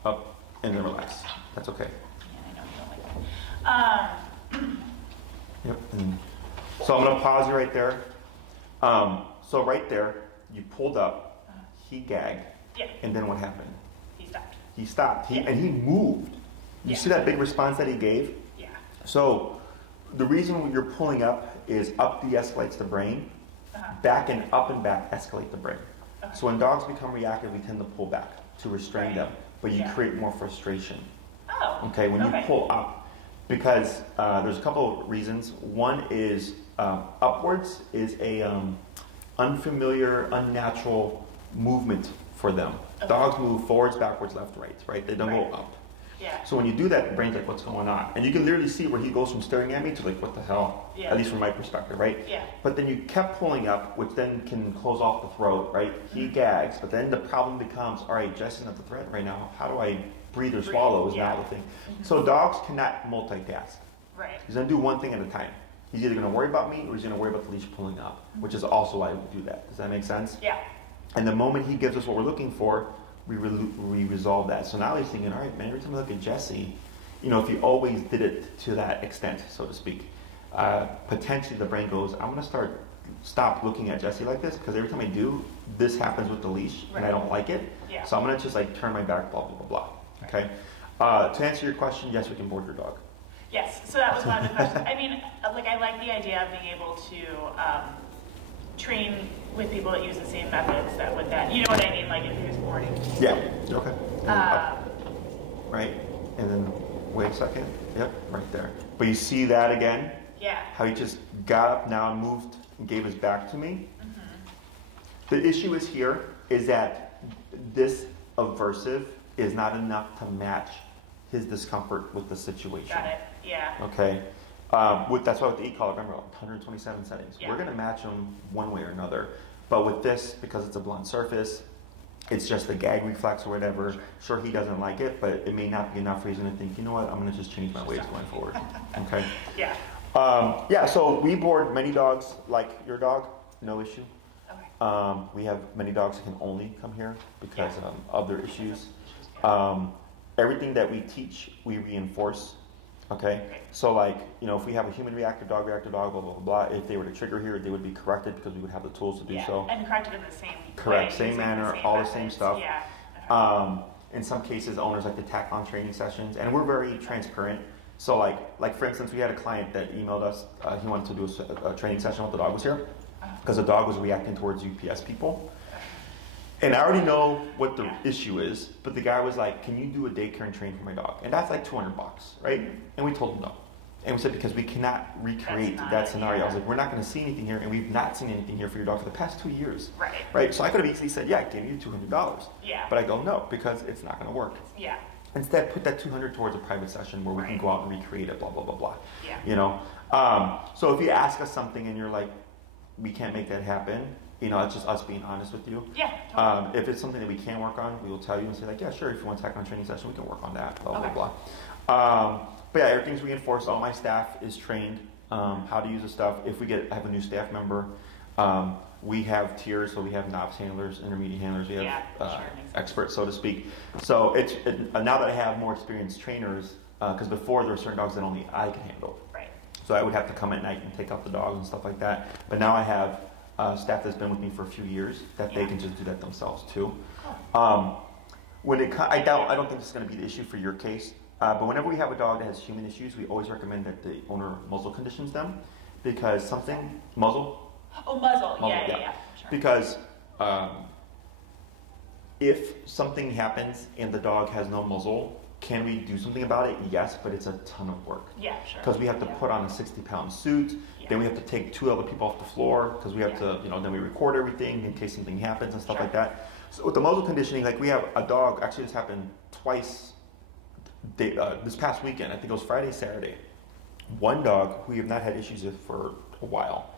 up, and then relax. That's okay. Yeah, I know you don't like that. Yep. And so I'm gonna pause you right there. So right there, you pulled up. He gagged. Yeah. And then what happened? He stopped. He stopped. And he moved. You see that big response that he gave? Yeah. So the reason you're pulling up is up de-escalates the brain. Back and back escalate the brain. Okay. So when dogs become reactive, we tend to pull back to restrain them, but you create more frustration. Oh. Okay, when you pull up, because there's a couple of reasons. One is upwards is a unfamiliar, unnatural movement for them. Okay. Dogs move forwards, backwards, left, right? They don't go up. Yeah. So when you do that, the brain's like, what's going on? And you can literally see where he goes from staring at me to like, what the hell? Yeah. At least from my perspective, right? Yeah. But then you kept pulling up, which then can close off the throat, right? He gags, but then the problem becomes, all right, Jesse's not the threat right now. How do I breathe or swallow is now the thing. So dogs cannot multitask. Right. He's going to do one thing at a time. He's either going to worry about me or he's going to worry about the leash pulling up, which is also why we do that. Does that make sense? Yeah. And the moment he gives us what we're looking for, we resolve that. So now he's thinking, all right, man, every time I look at Jesse, you know, if you always did it to that extent, so to speak, potentially the brain goes, I'm going to stop looking at Jesse like this, because every time I do, this happens with the leash, and I don't like it. Yeah. So I'm going to just like turn my back, blah, blah, blah, blah. Okay? To answer your question, yes, we can board your dog. Yes, so that was one of the questions. I mean, like, I like the idea of being able to train with people that use the same methods that would that, you know what I mean, like if he was boarding. Yeah, okay. Right, and then wait a second. Yep, right there. But you see that again? Yeah. How he just got up now and moved and gave his back to me? The issue is here is that this aversive is not enough to match his discomfort with the situation. Got it, yeah. Okay? That's why with the e-collar, remember, 127 settings. Yeah. We're going to match them one way or another. But with this, because it's a blunt surface, it's just a gag reflex or whatever. Sure, he doesn't like it, but it may not be enough reason to think, you know what, I'm going to just change my ways going forward. Okay? Yeah. Yeah, so we board many dogs like your dog, no issue. Okay. We have many dogs that can only come here because of their issues. Everything that we teach, we reinforce. Okay, so like, you know, if we have a human reactive dog, blah, blah, blah, blah, if they were to trigger here, they would be corrected because we would have the tools to do so. And corrected in the same Correct, way, same manner, all the same stuff. Yeah. In some cases, owners like to tack on training sessions, and we're very transparent. So like for instance, we had a client that emailed us, he wanted to do a training session while the dog was here, because the dog was reacting towards UPS people. And I already know what the issue is, but the guy was like, can you do a daycare and train for my dog? And that's like $200, right? And we told him no. And we said, because we cannot recreate that scenario. I was like, we're not going to see anything here, and we've not seen anything here for your dog for the past 2 years. Right. Right? So I could have easily said, yeah, I gave you $200. Yeah. But I go, no, because it's not going to work. Yeah. Instead, put that $200 towards a private session where we can go out and recreate it, blah, blah, blah, blah. Yeah. You know? So if you ask us something and you're like, we can't make that happen, You know, it's just us being honest with you. Yeah, totally. If it's something that we can work on, we will tell you and say like, yeah, sure, if you want to tack on a training session, we can work on that, blah, Okay. blah, blah. But yeah, everything's reinforced. All my staff is trained how to use the stuff. If we have a new staff member, we have tiers, so we have novice handlers, intermediate handlers, we have experts, so to speak. So now that I have more experienced trainers, because before there were certain dogs that only I could handle. Right. So I would have to come at night and take out the dogs and stuff like that. But now I have staff that's been with me for a few years that they can just do that themselves too. Oh. I don't think this is going to be the issue for your case. But whenever we have a dog that has human issues, we always recommend that the owner muzzle conditions them, because muzzle. Oh, muzzle. Yeah. Sure. Because if something happens and the dog has no muzzle, can we do something about it? Yes, but it's a ton of work. Yeah, sure. Because we have to put on a 60-pound suit, then we have to take 2 other people off the floor, because we have to, then we record everything in case something happens and stuff like that. So with the muzzle conditioning, like we have a dog, actually this happened twice this past weekend, I think it was Friday, Saturday. One dog who we have not had issues with for a while,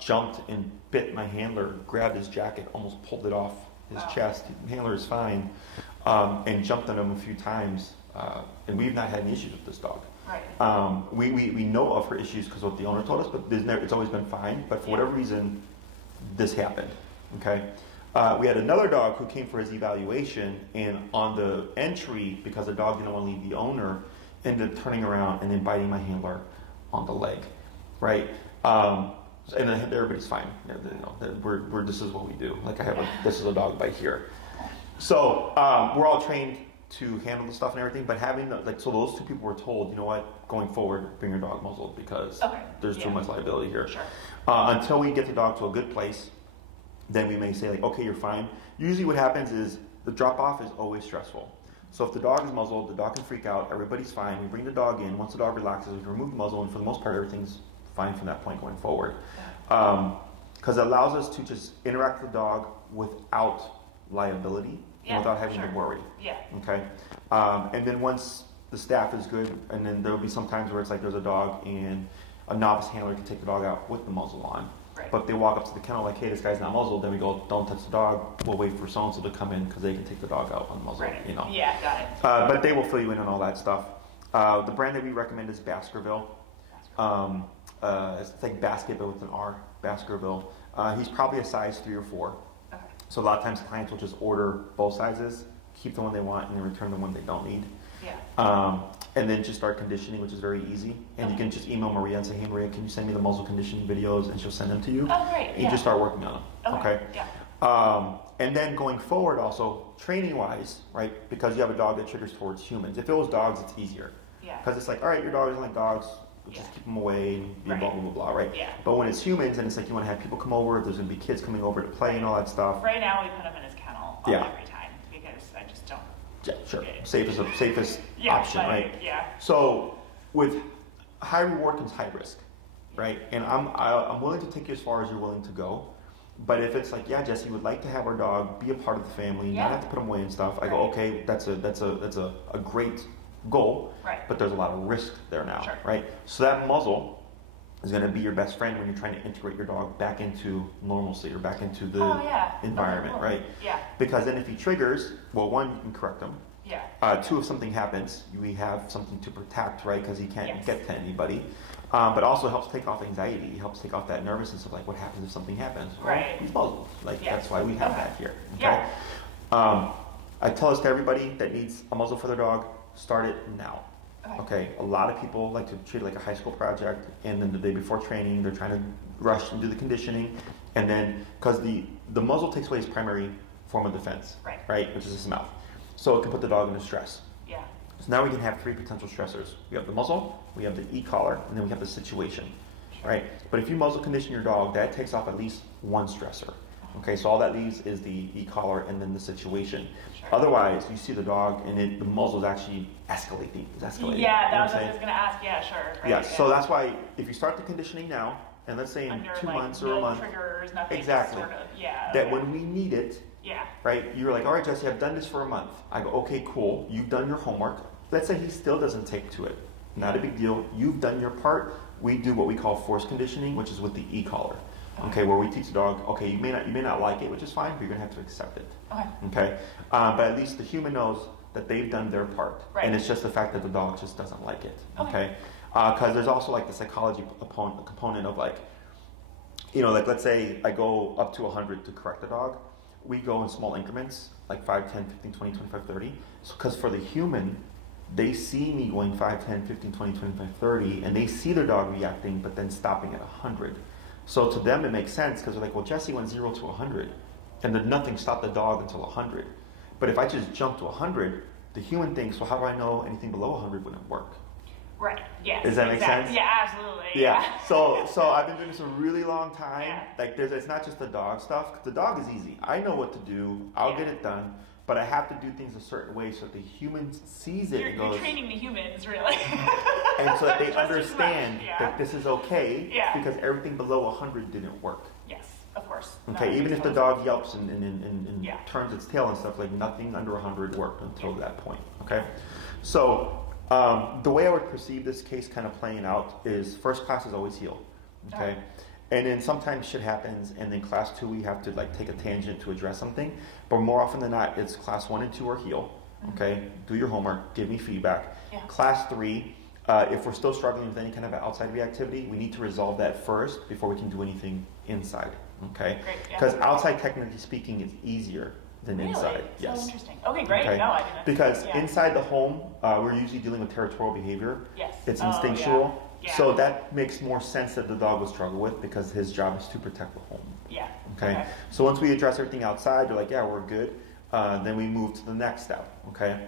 jumped and bit my handler, grabbed his jacket, almost pulled it off his chest. The handler is fine, and jumped on him a few times, and we've not had any issues with this dog. Right. We know of her issues because what the owner told us, but it's always been fine. But for whatever reason, this happened. Okay. We had another dog who came for his evaluation, and on the entry, because the dog didn't want to leave the owner, ended up turning around and then biting my handler on the leg, right? And then everybody's fine. This is what we do. Like this is a dog bite here. So we're all trained to handle the stuff and everything, but so those 2 people were told, you know what, going forward, bring your dog muzzled because there's too much liability here. Sure. Until we get the dog to a good place, then we may say like, okay, you're fine. Usually what happens is the drop off is always stressful. So if the dog is muzzled, the dog can freak out, everybody's fine. We bring the dog in. Once the dog relaxes, we remove the muzzle, and for the most part, everything's fine from that point going forward. Because it allows us to just interact with the dog without liability and without having to worry. Yeah. Okay. And then once the staff is good, and then there'll be some times where it's like there's a dog and a novice handler can take the dog out with the muzzle on. Right. But if they walk up to the kennel like, hey, this guy's not muzzled, then we go, don't touch the dog. We'll wait for so-and-so to come in because they can take the dog out unmuzzled. Right. You know. Yeah, got it. But they will fill you in on all that stuff. The brand that we recommend is Baskerville. It's like basket, but with an R, Baskerville. He's probably a size 3 or 4. Okay. So a lot of times clients will just order both sizes, keep the one they want, and then return the one they don't need. Yeah. And then just start conditioning, which is very easy. And you can just email Maria and say, hey, Maria, can you send me the muzzle conditioning videos? And she'll send them to you. Oh, great. And you just start working on them. Okay? Yeah. And then going forward also, training-wise, right, because you have a dog that triggers towards humans. If it was dogs, it's easier. Yeah. Because it's like, all right, your dog doesn't like dogs. Just keep them away and blah, blah, blah, blah, right? Yeah. But when it's humans and it's like you want to have people come over, there's going to be kids coming over to play and all that stuff. Right now we put him in his kennel every time because I just don't. Yeah, sure. Safest option, right? Yeah. So with high reward comes high risk, right? And I'm willing to take you as far as you're willing to go. But if it's like, yeah, Jesse would like to have our dog be a part of the family, not have to put him away and stuff, I go, okay, that's a great goal, but there's a lot of risk there now, right? So that muzzle is going to be your best friend when you're trying to integrate your dog back into normalcy or back into the environment, right? Yeah. Because then if he triggers, well, 1, you can correct him. Yeah. 2, if something happens, we have something to protect, right? Because he can't get to anybody. But also helps take off anxiety. It helps take off that nervousness of like, what happens if something happens? Well, he's muzzled. Like that's why we have that here. Okay. Yeah. I tell this to everybody that needs a muzzle for their dog. Start it now. Okay. A lot of people like to treat it like a high school project, and then the day before training, they're trying to rush and do the conditioning, and then because the muzzle takes away his primary form of defense, right, which is his mouth, so it can put the dog into stress. Yeah. So now we can have 3 potential stressors. We have the muzzle, we have the e-collar, and then we have the situation, right? But if you muzzle condition your dog, that takes off at least 1 stressor. Okay, so all that leaves is the e-collar and then the situation. Otherwise, you see the dog and the muzzle is actually escalating. Yeah, that was what I was going to ask. Yeah, sure. Right, yeah, so that's why if you start the conditioning now, and let's say in under, 2 months or no a month, triggers, nothing, exactly, sort of, that when we need it, yeah, right, you're like, all right, Jesse, I've done this for a month. I go, okay, cool, you've done your homework. Let's say he still doesn't take to it. Not a big deal. You've done your part. We do what we call force conditioning, which is with the e-collar. Okay, where we teach the dog, okay, you may not like it, which is fine, but you're gonna have to accept it. Okay. Okay, but at least the human knows that they've done their part, Right. and it's just the fact that the dog just doesn't like it. Okay, because there's also like the psychology component of like, you know, like let's say I go up to 100 to correct the dog. We go in small increments, like 5, 10, 15, 20, 25, 30. Because for the human, they see me going 5, 10, 15, 20, 25, 30, and they see their dog reacting, but then stopping at 100. So to them, it makes sense because they're like, well, Jesse went 0 to 100, and then nothing stopped the dog until 100. But if I just jump to 100, the human thinks, well, how do I know anything below 100 wouldn't work? Right. Yes. Does that make sense? Yeah, absolutely. Yeah. So I've been doing this a really long time. Yeah. Like it's not just the dog stuff. 'Cause the dog is easy. I know what to do. I'll get it done. But I have to do things a certain way so that the human sees it and goes. You're training the humans, really. And so that they understand that this is okay because everything below 100 didn't work. Yes, of course. Okay, No, even if the dog yelps and turns its tail and stuff, like nothing under 100 worked until that point. Okay, so the way I would perceive this case kind of playing out is first class is always heel. Okay. And then sometimes shit happens, and then class 2 we have to like take a tangent to address something. But more often than not, it's class 1 and 2 are heel. Okay, do your homework, give me feedback. Yeah. Class 3, if we're still struggling with any kind of outside reactivity, we need to resolve that first before we can do anything inside. Okay, because outside, technically speaking, is easier than inside. Yes. So interesting. Okay, great. Okay. No, I didn't. Because inside the home, we're usually dealing with territorial behavior. Yes. It's instinctual. Yeah. Yeah. So that makes more sense that the dog would struggle with because his job is to protect the home. Yeah. Okay. So once we address everything outside, they're like, yeah, we're good. Then we move to the next step. Okay.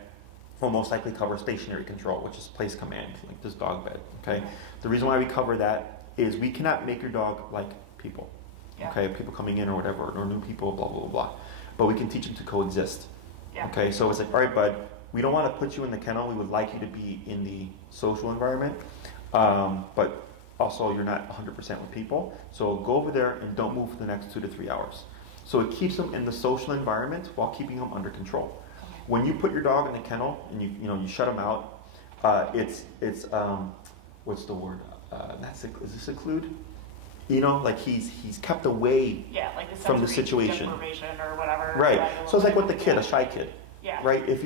We'll most likely cover stationary control, which is place command, like this dog bed. Okay. The reason why we cover that is we cannot make your dog like people. Yeah. Okay. People coming in or whatever, or new people, blah, blah, blah. But we can teach them to coexist. Yeah. Okay. So it's like, all right, bud, we don't want to put you in the kennel. We would like you to be in the social environment. But also you're not 100% with people. So go over there and don't move for the next 2 to 3 hours. So it keeps them in the social environment while keeping them under control. Okay. When you put your dog in the kennel and you shut him out, it's what's the word? Is it seclude? You know, like he's kept away from the situation. Deprivation or whatever. Right. So it's like with the kid, a shy kid. Yeah. Right. If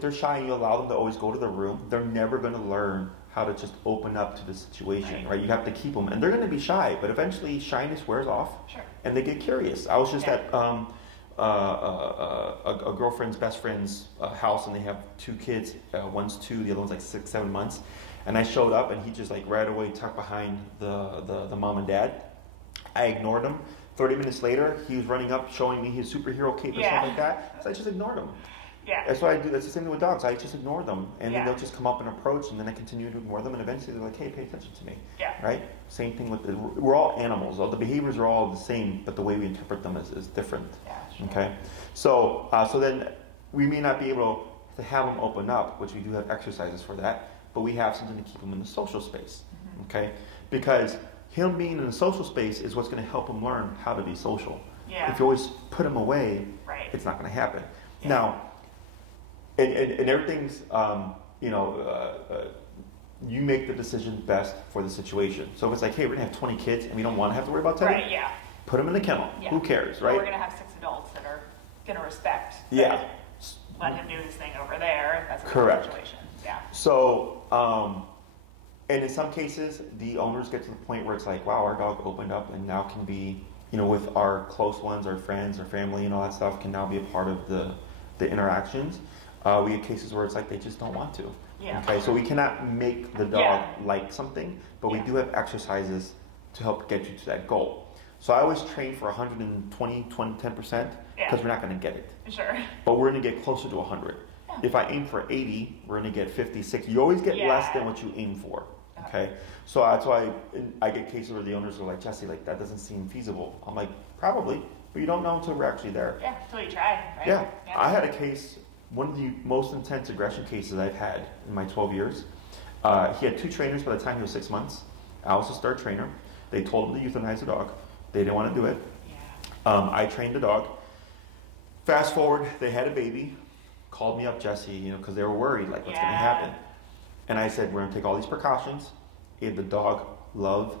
they're shy and you allow them to always go to the room, they're never going to learn how to just open up to the situation, right? You have to keep them, and they're going to be shy, but eventually shyness wears off, and they get curious. I was just at a girlfriend's best friend's house, and they have 2 kids. One's 2, the other one's like 6, 7 months. And I showed up, and he just like right away tucked behind the mom and dad. I ignored him. 30 minutes later, he was running up, showing me his superhero cape or something like that. So I just ignored him. Yeah. That's what I do. That's the same thing with dogs. I just ignore them, and then they'll just come up and approach, and then I continue to ignore them, and eventually they're like, "Hey, pay attention to me." Yeah. Right. Same thing with we're all animals. All the behaviors are all the same, but the way we interpret them is different. Yeah. Sure. Okay. So then we may not be able to have them open up, which we do have exercises for that, but we have something to keep them in the social space. Mm-hmm. Okay. Because him being in the social space is what's going to help him learn how to be social. Yeah. If you always put him away, it's not going to happen. Yeah. Now. And everything's, you make the decision best for the situation. So if it's like, hey, we're going to have 20 kids and we don't want to have to worry about Teddy, put them in the kennel. Yeah. Who cares, right? Or we're going to have 6 adults that are going to respect. Let him do his thing over there. That's a correct situation. Yeah. So, and in some cases, the owners get to the point where it's like, wow, our dog opened up and now can be, with our close ones, our friends, our family, and all that stuff can now be a part of the interactions. We get cases where it's like they just don't want to. Yeah. Okay, so we cannot make the dog like something, but we do have exercises to help get you to that goal. So I always train for 120, 10%, because we're not going to get it. Sure. But we're going to get closer to 100. Yeah. If I aim for 80, we're going to get 50, 60. You always get less than what you aim for. Okay, so that's why I get cases where the owners are like, Jesse, like that doesn't seem feasible. I'm like, probably, but you don't know until we're actually there. Yeah, until you try, right? Yeah. I had a case. One of the most intense aggression cases I've had in my 12 years. He had 2 trainers by the time he was 6 months. I was his 3rd trainer. They told him to euthanize the dog. They didn't want to do it. Yeah. I trained the dog. Fast forward, they had a baby. Called me up, Jesse, because they were worried, like what's going to happen. And I said, we're going to take all these precautions. And the dog loves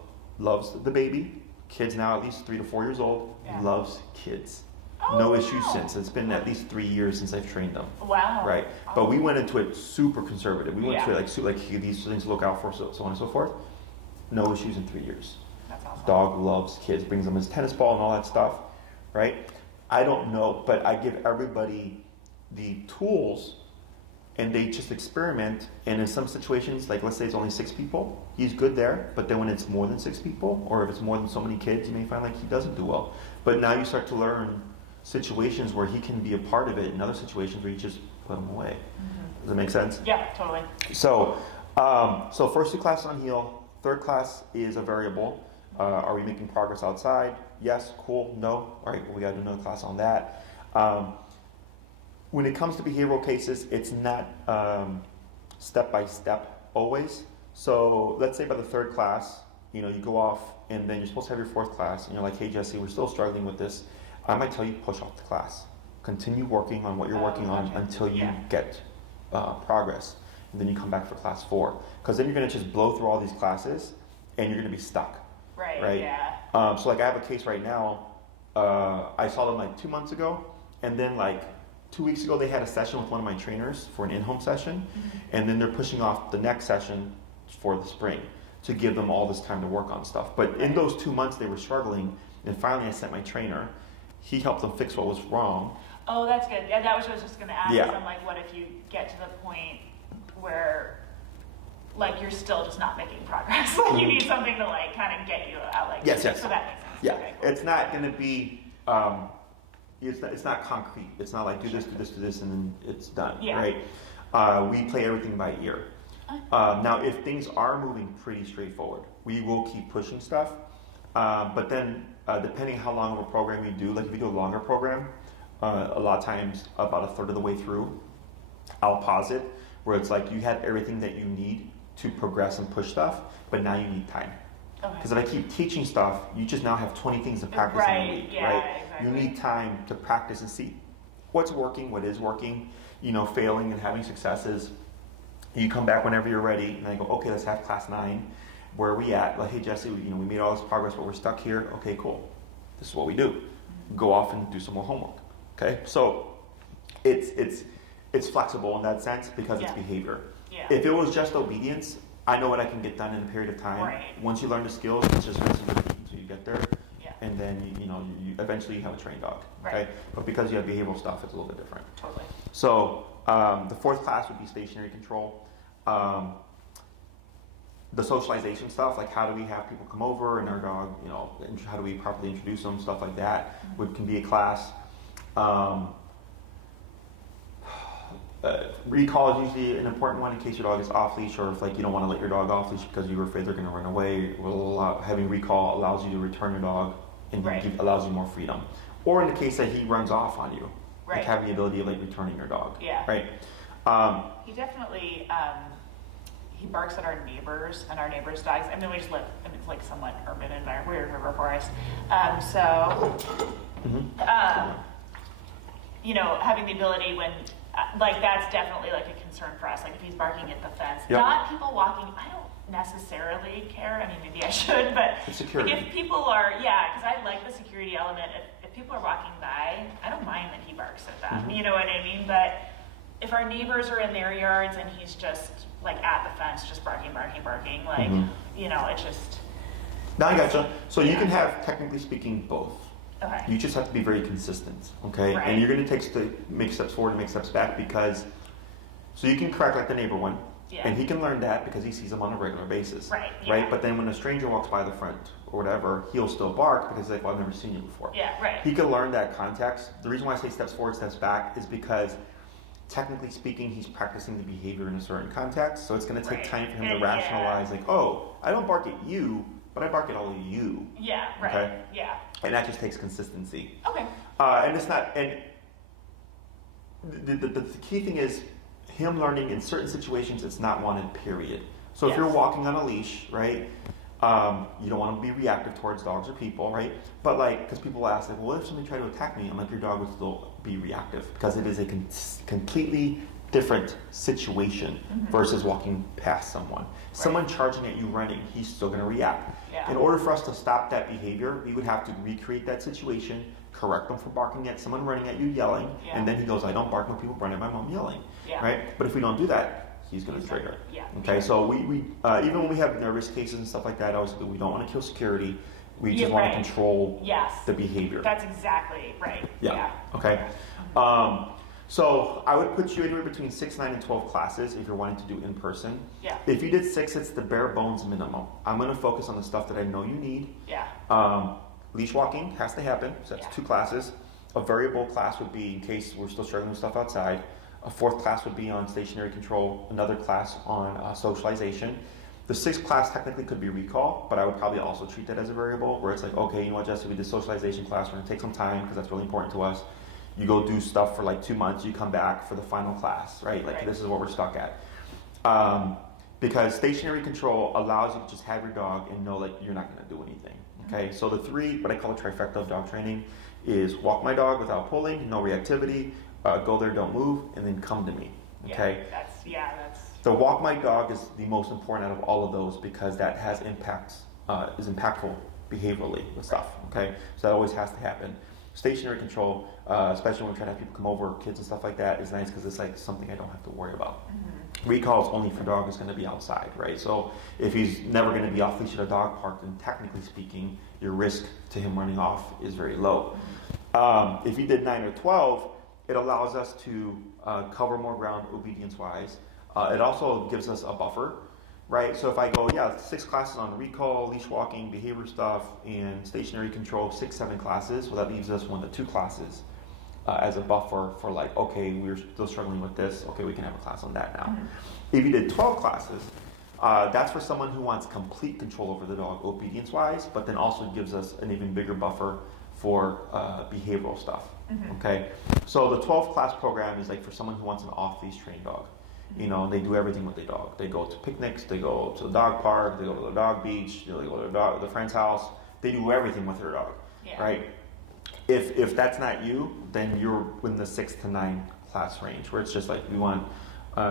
the baby. Kids now at least 3 to 4 years old, loves kids. Oh, no issues since. It's been at least 3 years since I've trained them. Wow. Right. But we went into it super conservative. We went to it like these things to look out for, so on and so forth. No issues in 3 years. That's awesome. Dog loves kids, brings them his tennis ball and all that stuff, right? I don't know, but I give everybody the tools and they just experiment. And in some situations, like let's say it's only 6 people, he's good there. But then when it's more than 6 people, or if it's more than so many kids, you may find like he doesn't do well. But now you start to learn situations where he can be a part of it, and other situations where you just put him away. Mm-hmm. Does that make sense? Yeah, totally. So, so first 2 classes on heel. Third class is a variable. Are we making progress outside? Yes, cool. No. All right, well, we got to do another class on that. When it comes to behavioral cases, it's not step by step always. So let's say by the 3rd class, you go off, and then you're supposed to have your 4th class, and you're like, hey Jesse, we're still struggling with this. I might tell you push off the class. Continue working on what you're working on until you get progress. And then you come back for class 4. Because then you're going to just blow through all these classes, and you're going to be stuck. Right? Yeah. So like I have a case right now. I saw them like 2 months ago, and then like 2 weeks ago they had a session with one of my trainers for an in-home session, and then they're pushing off the next session for the spring to give them all this time to work on stuff. But in those 2 months they were struggling, and finally I sent my trainer. He helped them fix what was wrong. Oh, that's good. Yeah, that was what I was just going to ask. Yeah. I'm like, what if you get to the point where like you're still just not making progress? Like you need something to like kind of get you out. Like yes. So that makes sense. Yeah, okay, cool. It's not going to be. It's not concrete. It's not like do this, and then it's done. Yeah. Right. We play everything by ear. Now, if things are moving pretty straightforward, we will keep pushing stuff. But then, depending how long of a program you do, like if you do a longer program, a lot of times about a third of the way through, I'll pause it, where it's like you have everything that you need to progress and push stuff, but now you need time. Because if I keep teaching stuff, you just now have 20 things to practice in a week, right? Exactly. You need time to practice and see what's working, what is working, failing and having successes. You come back whenever you're ready, and I go, okay, let's have class 9. Where are we at? Like, hey, Jesse, we made all this progress, but we're stuck here. Okay, cool. This is what we do. Go off and do some more homework. Okay, so it's flexible in that sense because it's behavior. Yeah. If it was just obedience, I know what I can get done in a period of time. Right. Once you learn the skills, it's just rinse and repeat until you get there. Yeah. And then you eventually you have a trained dog. Okay, right. But because you have behavioral stuff, it's a little bit different. Totally. So the 4th class would be stationary control. The socialization stuff, like how do we have people come over and our dog, how do we properly introduce them, stuff like that, can be a class. Recall is usually an important one in case your dog is off leash, or if like you don't want to let your dog off leash because you're afraid they're going to run away. Having recall allows you to return your dog and allows you more freedom. Or in the case that he runs off on you, like having the ability of like returning your dog. Yeah. Right. He definitely. He barks at our neighbors and our neighbors' dogs. I mean, we just live in like somewhat urban environment. We're in river forest, having the ability when, like, that's definitely like a concern for us. Like if he's barking at the fence, not people walking. I don't necessarily care. I mean, maybe I should, but like if people are, because I like the security element. If people are walking by, I don't mind that he barks at them. Mm-hmm. You know what I mean? But if our neighbors are in their yards and he's just like at the fence, just barking, like, it just. Now I gotcha. So you can have, technically speaking, both. Okay. You just have to be very consistent, okay? Right. And you're going to make steps forward and make steps back so you can correct like the neighbor one, and he can learn that because he sees them on a regular basis. Right. Yeah. Right? But then when a stranger walks by the front or whatever, he'll still bark because he's like, well, I've never seen you before. Yeah, right. He can learn that context. The reason why I say steps forward, steps back is because technically speaking, he's practicing the behavior in a certain context, so it's going to take time for him to rationalize, like, oh, I don't bark at you, but I bark at all of you. Yeah, right. Okay? Yeah. And that just takes consistency. Okay. And it's not, and the key thing is him learning in certain situations it's not wanted, period. So if you're walking on a leash, right, you don't want to be reactive towards dogs or people, right? But like, because people ask, like, well, what if somebody tried to attack me? I'm like, your dog would still be reactive because it is a completely different situation versus walking past someone. Someone charging at you running, he's still going to react. Yeah. In order for us to stop that behavior, we would have to recreate that situation, correct them for barking at someone running at you, yelling, and then he goes, I don't bark when people run at my mom yelling. Right? But if we don't do that, he's going to trigger. Okay, so we even when we have nervous cases and stuff like that, obviously we don't want to kill security. We just want to control the behavior. That's exactly right. Okay. So I would put you anywhere between 6, 9, and 12 classes if you're wanting to do in person. If you did 6, it's the bare bones minimum. I'm going to focus on the stuff that I know you need. Leash walking has to happen, so that's 2 classes. A variable class would be in case we're still struggling with stuff outside. A 4th class would be on stationary control. Another class on socialization. The 6th class technically could be recall, but I would probably also treat that as a variable, where it's like, okay, you know what, Jesse, we did socialization class. We're going to take some time because that's really important to us. You go do stuff for like 2 months, you come back for the final class, right? Like this is what we're stuck at. Because stationary control allows you to just have your dog and know that you're not going to do anything. Okay, so the 3, what I call a trifecta of dog training, is walk my dog without pulling, no reactivity, go there, don't move, and then come to me. Okay. That's the walk my dog is the most important out of all of those because that has is impactful behaviorally with stuff. Okay, so that always has to happen. Stationary control, especially when we try to have people come over, kids and stuff like that, is nice because it's like something I don't have to worry about. Recall is only for dog is going to be outside, right? So if he's never going to be off leash at a dog park, then technically speaking, your risk to him running off is very low. If you did 9 or 12, it allows us to cover more ground obedience-wise. It also gives us a buffer, right? So if I go, 6 classes on recall, leash walking, behavior stuff, and stationary control, 6, 7 classes, well, that leaves us 1 to 2 classes as a buffer for like, okay, we're still struggling with this, okay, we can have a class on that now. If you did 12 classes, that's for someone who wants complete control over the dog obedience-wise, but then also gives us an even bigger buffer for behavioral stuff, okay? So the 12 class program is like for someone who wants an off-leash trained dog. You know, they do everything with their dog. They go to picnics, they go to the dog park, they go to the dog beach, they go to their friend's house. They do everything with their dog, right? If that's not you, then you're in the 6 to 9 class range, where it's just like we want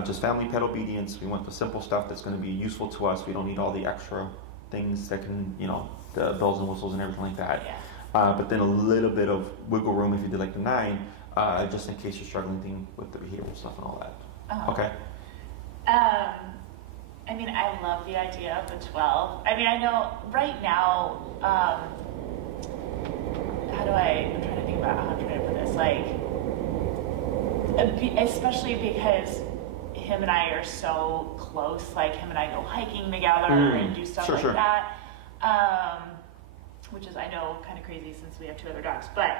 just family pet obedience. We want the simple stuff that's going to be useful to us. We don't need all the extra things that can, you know, the bells and whistles and everything like that. But then a little bit of wiggle room if you did like the 9, just in case you're struggling with the behavioral stuff and all that. Okay. I mean, I love the idea of the 12. I mean, I know right now, I'm trying to think about how I'm trying to put this, like, especially because him and I are so close, like him and I go hiking together and do stuff that, which is, I know, kind of crazy since we have 2 other dogs, but,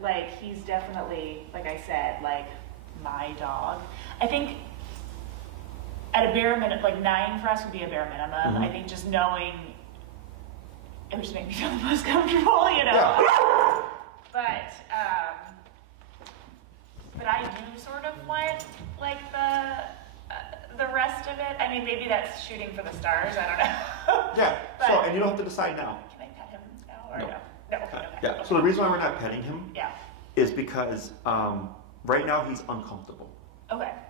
like, he's definitely, like I said, like, my dog. I think at a bare minimum, like 9 for us would be a bare minimum. I think just knowing, it would just make me feel the most comfortable, you know. But I do sort of want like the rest of it. I mean, maybe that's shooting for the stars. I don't know. But, so, and you don't have to decide now. Can I pet him now or no? No. Okay. So the reason why we're not petting him is because right now he's uncomfortable.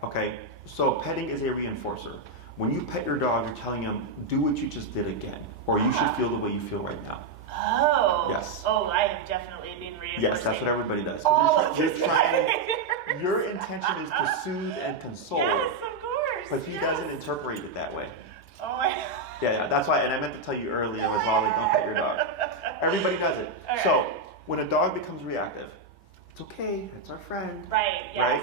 Okay. So petting is a reinforcer. When you pet your dog, you're telling him, do what you just did again, or you should feel the way you feel right now. Yes. I have definitely been reinforcing. Yes, that's what everybody does. Your intention is to soothe and console. Yes, of course. But he doesn't interpret it that way. Oh my. Yeah, that's why, and I meant to tell you earlier as well, like, don't pet your dog. Everybody does it. Okay. So, when a dog becomes reactive, it's okay, it's our friend. Right, yes. Right?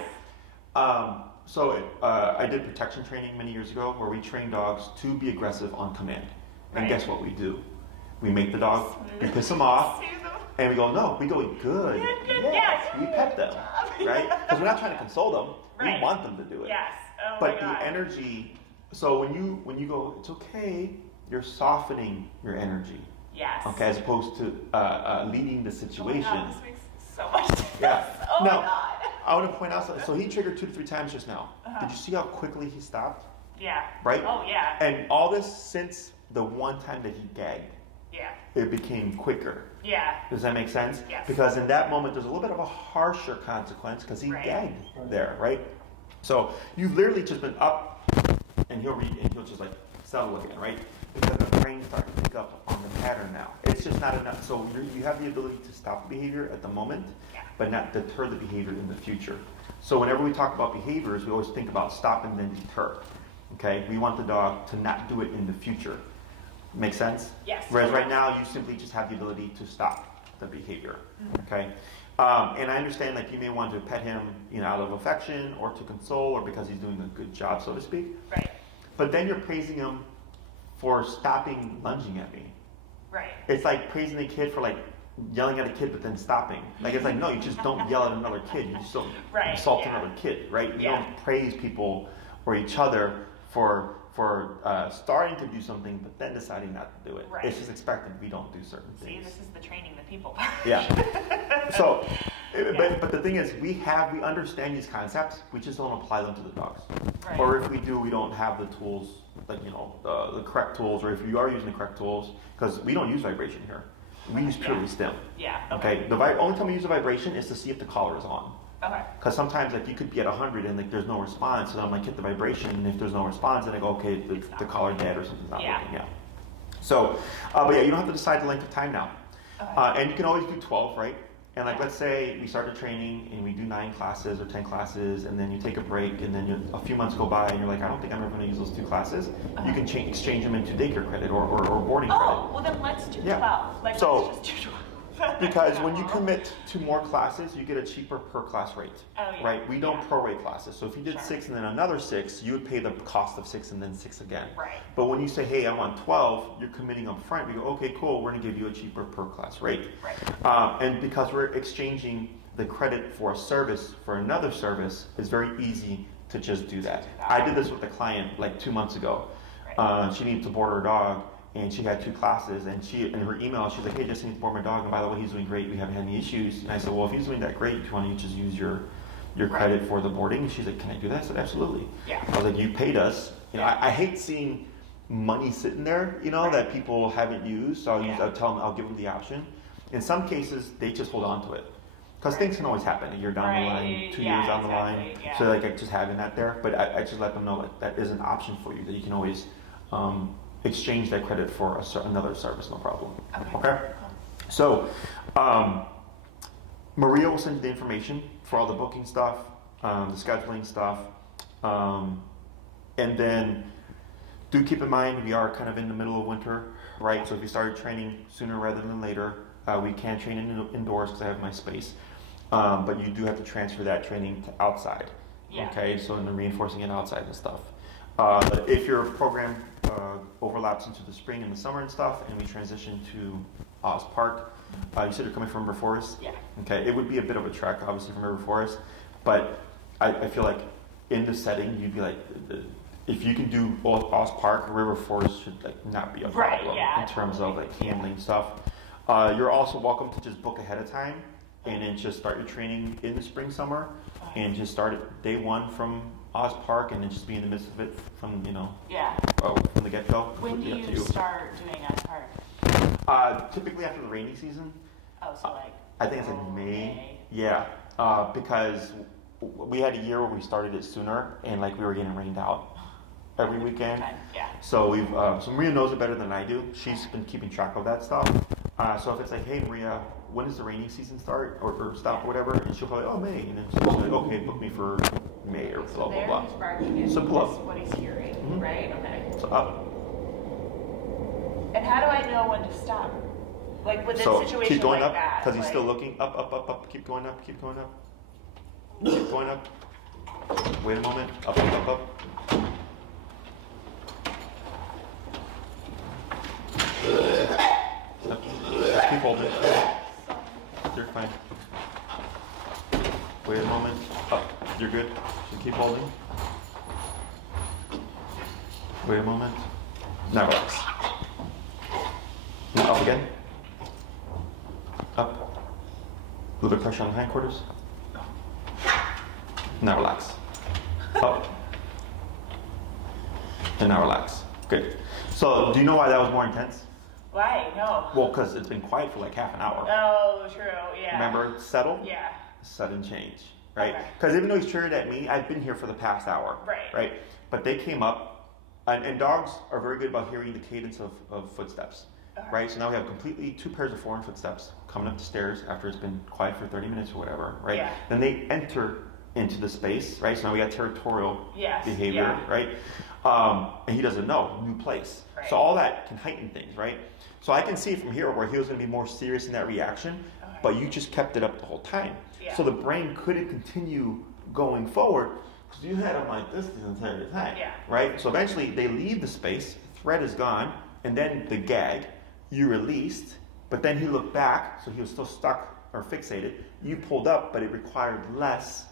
I did protection training many years ago where we train dogs to be aggressive on command. And guess what we do? We make the dog, we piss them off, and we go, no, we go, good. Yes. We pet them, right? Because we're not trying to console them. We want them to do it. Yes. Oh but the energy, so when you go, it's okay, you're softening your energy. Yes. Okay, as opposed to leading the situation. Oh, this makes so much sense. Yeah. Oh now, my God. I want to point out something. So he triggered 2 to 3 times just now. Did you see how quickly he stopped? Yeah. Right? Oh, yeah. And all this since the one time that he gagged. Yeah. It became quicker. Yeah. Does that make sense? Yes. Because in that moment, there's a little bit of a harsher consequence because he gagged there, right? So you've literally just been up, and he'll just like settle again, right? Because the brain's starting to pick up on the pattern now. It's just not enough. So you have the ability to stop the behavior at the moment, but not deter the behavior in the future. So whenever we talk about behaviors, we always think about stop and then deter. Okay? We want the dog to not do it in the future. Make sense? Yes. Whereas right now, you simply just have the ability to stop the behavior. Okay? And I understand like you may want to pet him, out of affection or to console or because he's doing a good job, so to speak. Right. But then you're praising him for stopping lunging at me. Right. It's like praising a kid for like yelling at a kid but then stopping. Like it's like, no, you just don't yell at another kid. You just don't assault another kid, right? You don't praise people or each other for starting to do something but then deciding not to do it. Right. It's just expected we don't do certain things. See, this is the training the people part. Yeah. So, but the thing is, we understand these concepts. We just don't apply them to the dogs. Right. Or if we do, we don't have the tools, like the correct tools. Or if you are using the correct tools, because we don't use vibration here, we use purely stim. Yeah. Okay. The only time we use a vibration is to see if the collar is on. Okay. Because sometimes like you could be at 100 and like there's no response, so then I'm like hit the vibration, and if there's no response, then I go okay, the collar dead or something's not working. Yeah. So, but yeah, you don't have to decide the length of time now. Okay. And you can always do 12, right? And like, let's say we start the training and we do 9 classes or 10 classes, and then you take a break, and then a few months go by, and you're like, I don't think I'm ever going to use those 2 classes. You can exchange them into daycare credit or boarding credit. Oh, well then let's do 12. Like, so, let's just do 12. Because when you commit to more classes, you get a cheaper per class rate. Oh, yeah. Right? We don't prorate classes. So if you did 6 and then another 6, you would pay the cost of 6 and then 6 again. Right. But when you say, hey, I want 12, you're committing up front. We go, okay, cool, we're going to give you a cheaper per class rate. Right. And because we're exchanging the credit for a service for another service, it's very easy to just do that. I did this with a client like 2 months ago. Right. She needed to board her dog. And she had 2 classes, and in her email, she's like, hey, just need to board my dog, and by the way, he's doing great, we haven't had any issues. And I said, well, if he's doing that great, why don't you just use your credit for the boarding? And she's like, can I do that? I said, absolutely. Yeah. I was like, you paid us. I hate seeing money sitting there, that people haven't used, so I'll tell them, I'll give them the option. In some cases, they just hold on to it. Because things can always happen. A year down the line, 2 years down the line. Yeah. So like just having that there, but I just let them know that is an option for you, that you can always exchange that credit for another service, no problem. Okay? So, Maria will send you the information for all the booking stuff, the scheduling stuff, and then do keep in mind we are kind of in the middle of winter, right? So if you started training sooner rather than later, we can train indoors because I have my space, but you do have to transfer that training to outside. Yeah. Okay, so in the reinforcing it outside and stuff. If your program overlaps into the spring and the summer and stuff, and we transition to Oz Park, you said you're coming from River Forest? Yeah. Okay, it would be a bit of a trek, obviously, from River Forest, but I feel like in the setting, you'd be like, if you can do Oz Park, River Forest should like not be a problem in terms of like handling stuff. You're also welcome to just book ahead of time and then just start your training in the spring, summer, and just start at day 1 from Oz Park and then just be in the midst of it from, from the get-go. When do you start doing Oz Park? Typically after the rainy season. Oh, so like... I think it's like May. Yeah, because we had a year where we started it sooner and like we were getting rained out every weekend. Yeah. So we've, so Maria knows it better than I do. She's been keeping track of that stuff. So if it's like, hey Maria, when does the rainy season start or stop or whatever? And she'll probably, oh, May. And then she'll be like, okay, book me for May or blah, blah, blah. He's barking is what he's hearing, right? Okay. So up. And how do I know when to stop? Like with a situation keep going like up, that. Because he's still looking up, up, up, up. Keep going up, keep going up. Keep going up. Wait a moment. Up, up, up, up. Just keep holding. You're fine. Wait a moment. Up. You're good. Just keep holding. Wait a moment. Now relax. Now up again. Up. A little bit of pressure on the hindquarters. Now relax. Up. And now relax. Good. So, do you know why that was more intense? Why? No. Well, because it's been quiet for like half an hour. Oh, true. Yeah. Remember, settle? Yeah. Sudden change. right? Because even though he's triggered at me, I've been here for the past hour, right? But they came up, and dogs are very good about hearing the cadence of footsteps, right? So now we have completely 2 pairs of foreign footsteps coming up the stairs after it's been quiet for 30 minutes or whatever, right? Yeah. Then they enter into the space, right? So now we got territorial behavior, right? And he doesn't know, new place. Right. So all that can heighten things, right? So I can see from here where he was going to be more serious in that reaction, but you just kept it up the whole time. Yeah. So the brain couldn't continue going forward because you had him like this the entire time, right? So eventually they leave the space, threat is gone, and then the gag, you released, but then he looked back, so he was still stuck or fixated. You pulled up, but it required less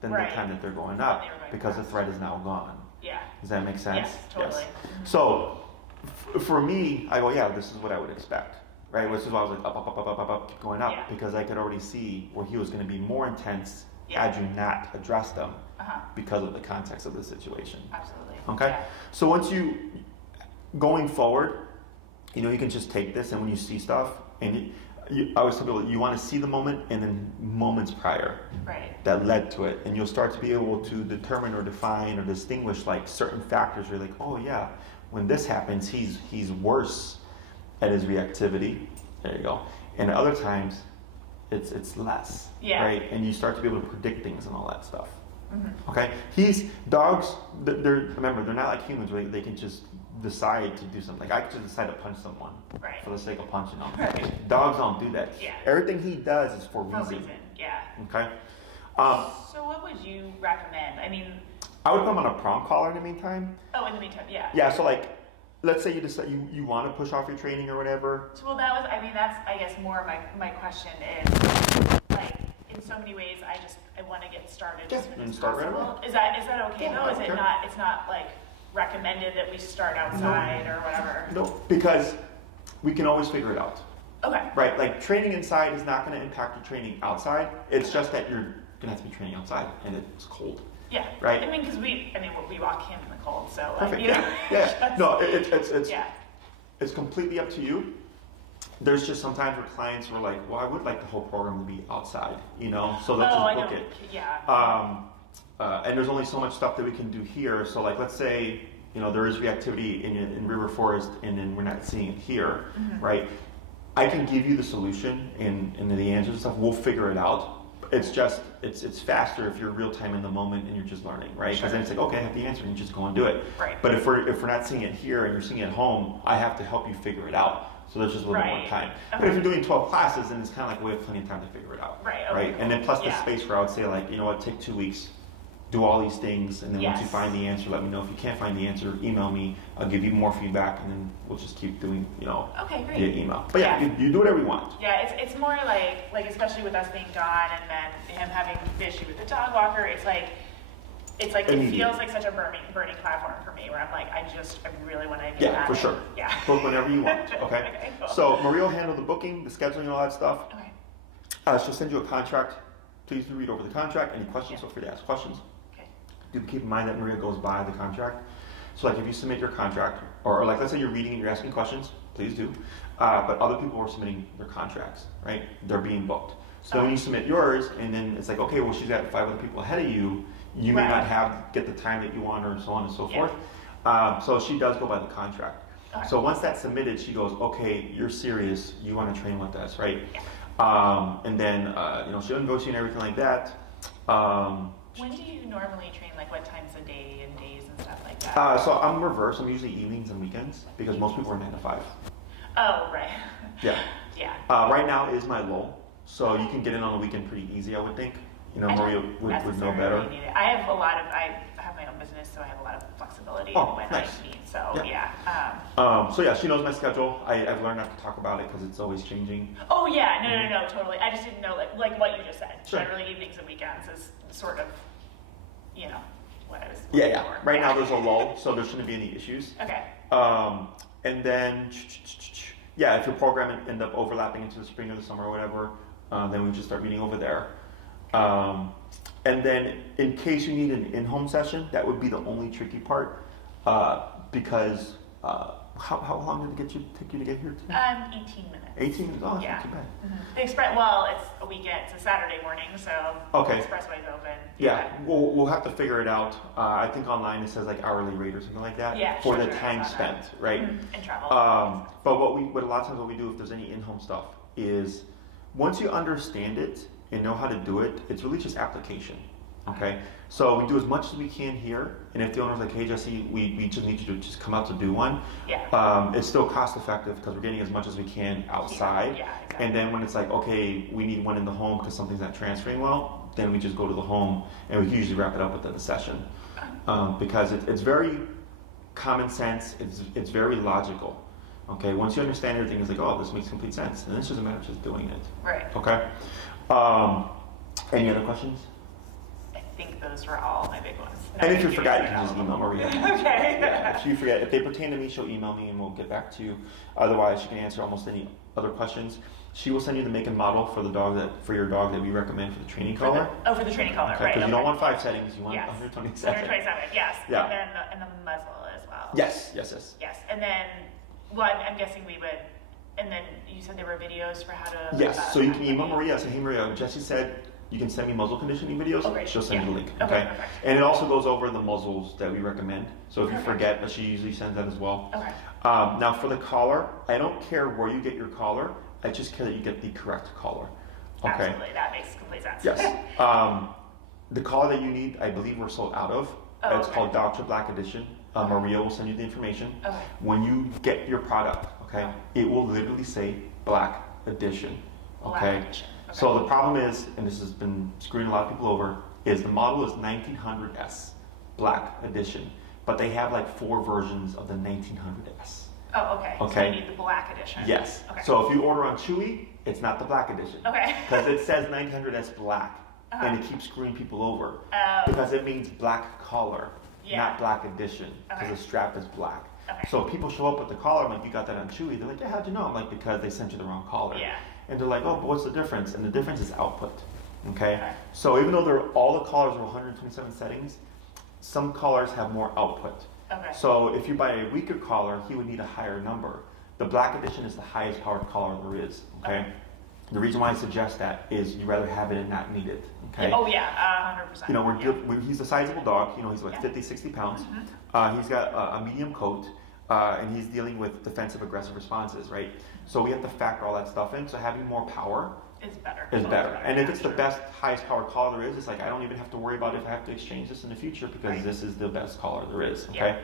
than the time that they're going up because the threat is now gone. Yeah. Does that make sense? Yes, totally. Yes. Mm-hmm. So for me, I go, yeah, this is what I would expect, right? Which is why I was like, up, keep going up, because I could already see where he was going to be more intense had you not addressed them because of the context of the situation. Absolutely. Okay? Yeah. So once going forward, you know, you can just take this, and when you see stuff, and I always tell people, you want to see the moment and then moments prior that led to it, and you'll start to be able to determine or define or distinguish like certain factors where you're like, oh yeah, when this happens, he's worse at his reactivity. There you go. And at other times, it's less, right? And you start to be able to predict things and all that stuff. Mm-hmm. Okay, dogs. Remember, they're not like humans where they can just decide to do something. Like I could just decide to punch someone for the sake of punching them. Right. Dogs don't do that. Yeah. Everything he does is for reason. Yeah. Okay. So what would you recommend? I mean, I would put him on a prompt collar in the meantime. Oh, in the meantime, yeah. Yeah. So like, let's say you decide you want to push off your training or whatever. So well, that's I guess more of my question is like in so many ways I want to get started as soon as possible. Right. Is that okay though? Is it not? It's not like recommended that we start outside or whatever? No, because we can always figure it out. Okay. Right, like training inside is not going to impact your training outside. It's just that you're going to have to be training outside and it's cold. Yeah. Right. I mean, because we walk him in the cold, so like, perfect. Yeah. No, it's completely up to you. There's just sometimes where clients were like, well, I would like the whole program to be outside, you know, so let's just book it. Yeah. And there's only so much stuff that we can do here. So like, let's say, you know, there is reactivity in River Forest and then we're not seeing it here, right? I can give you the solution and the answers and stuff. We'll figure it out. It's just, it's faster if you're real time in the moment and you're just learning, right? Because then it's like, okay, I have the answer and you just go and do it. Right. But if we're not seeing it here and you're seeing it at home, I have to help you figure it out. So there's just a little more time. Okay. But if you're doing 12 classes, then it's kind of like we have plenty of time to figure it out. Right. Okay, right? cool. And then plus the space where I would say like, you know what, take 2 weeks, do all these things, and then once you find the answer, let me know. If you can't find the answer, email me. I'll give you more feedback, and then we'll just keep doing, you know, via email. But you do whatever you want. Yeah, it's more like especially with us being gone, and then him having the issue with the dog walker. It's like it feels like such a burning platform for me, where I'm like, I really want to get for sure. Yeah, book whenever you want. Okay. Okay, cool. So Maria will handle the booking, the scheduling, and all that stuff. Okay. She'll send you a contract. Please do read over the contract. Any questions? Feel free to ask questions. Do keep in mind that Maria goes by the contract. So like if you submit your contract, or like let's say you're reading and you're asking questions, please do. But other people are submitting their contracts, right? They're being booked. So when you submit yours, and then it's like, okay, well she's got 5 other people ahead of you, you may not get the time that you want, or so on and so forth. So she does go by the contract. Okay. So once that's submitted, she goes, okay, you're serious, you want to train with us, right? Yeah. And then you know, she'll negotiate and everything like that. When do you normally train? Like what times a day and days and stuff like that? So I'm reverse. I'm usually evenings and weekends because most people are 9 to 5. Oh, right. Yeah. Yeah. Right now is my lull, so you can get in on the weekend pretty easy, I would think. You know, Maria would know better. I have my own business, so I have a lot of flexibility when I need. So So yeah, she knows my schedule. I've learned not to talk about it because it's always changing. Oh yeah, no, totally. I just didn't know like what you just said. Sure. Generally, evenings and weekends is sort of, you know, what I was. Yeah. Right now there's a lull, so there shouldn't be any issues. Okay. And then if your program end up overlapping into the spring or the summer or whatever, then we just start meeting over there. And then in case you need an in-home session, that would be the only tricky part, because How long did it take you to get here today? 18 minutes. 18 minutes? Oh, that's yeah. not too bad. Mm-hmm. The express, well, it's a weekend. It's a Saturday morning, so okay. the expressway's open. Yeah, we'll have to figure it out. I think online it says like hourly rate or something like that for the time spent, right? Mm-hmm. And travel. But what a lot of times what we do if there's any in-home stuff is once you understand it and know how to do it, it's really just application. Okay, so we do as much as we can here, and if the owner's like, hey Jesse, we just need you to just come out to do one, it's still cost effective because we're getting as much as we can outside. Yeah, exactly. And then when it's like, okay, we need one in the home because something's not transferring well, then we just go to the home, and we can usually wrap it up within the session. Because it's very common sense, it's very logical. Okay, once you understand everything, it's like, oh, this makes complete sense, and it's just a matter of just doing it. Right. Okay. Any other questions? I think those were all my big ones. And if you forgot, you can just email Maria. Okay. Yeah, if you forget, if they pertain to me, she'll email me and we'll get back to you. Otherwise, she can answer almost any other questions. She will send you the make and model for your dog that we recommend for the training collar. For the training collar, okay, right? Because you don't want 5 settings, you want 127. 127, yes. Yeah. And the muzzle as well. Yes. Yes, and then, well, I'm guessing we would. And then you said there were videos for how to. Yes. So you can email Maria. Say, hey Maria, Jesse said you can send me muzzle conditioning videos. Oh, great. She'll send you the link. Okay. And it also goes over the muzzles that we recommend. So if you forget, but she usually sends that as well. Okay. Now for the collar, I don't care where you get your collar. I just care that you get the correct collar. Okay. Absolutely. That makes complete sense. Yes. The collar that you need, I believe we're sold out of. It's called Dr. Black Edition. Maria will send you the information. Okay. When you get your product, it will literally say Black Edition. Okay. Black Edition. So the problem is, and this has been screwing a lot of people over, is the model is 1900S Black Edition, but they have like 4 versions of the 1900S. Oh, okay. So you need the Black Edition. Yes. Okay. So if you order on Chewy, it's not the Black Edition. Okay. Because it says 1900S Black, and it keeps screwing people over. Because it means black collar, not Black Edition, because the strap is black. Okay. So if people show up with the collar, I'm like, you got that on Chewy? They're like, yeah, how'd you know? I'm like, because they sent you the wrong collar. Yeah. And they're like, oh, but what's the difference? And the difference is output. Okay? So even though all the collars are 127 settings, some collars have more output. Okay. So if you buy a weaker collar, he would need a higher number. The Black Edition is the highest powered collar there is. Okay? The reason why I suggest that is you'd rather have it and not need it. Okay? Yeah. Oh yeah, 100%. You know, he's a sizable dog. You know, he's like 50, 60 pounds. He's got a medium coat, and he's dealing with defensive, aggressive responses, right? So we have to factor all that stuff in. So having more power is better. And if it's the best, highest powered collar there is, it's like I don't even have to worry about if I have to exchange this in the future because this is the best collar there is. Okay,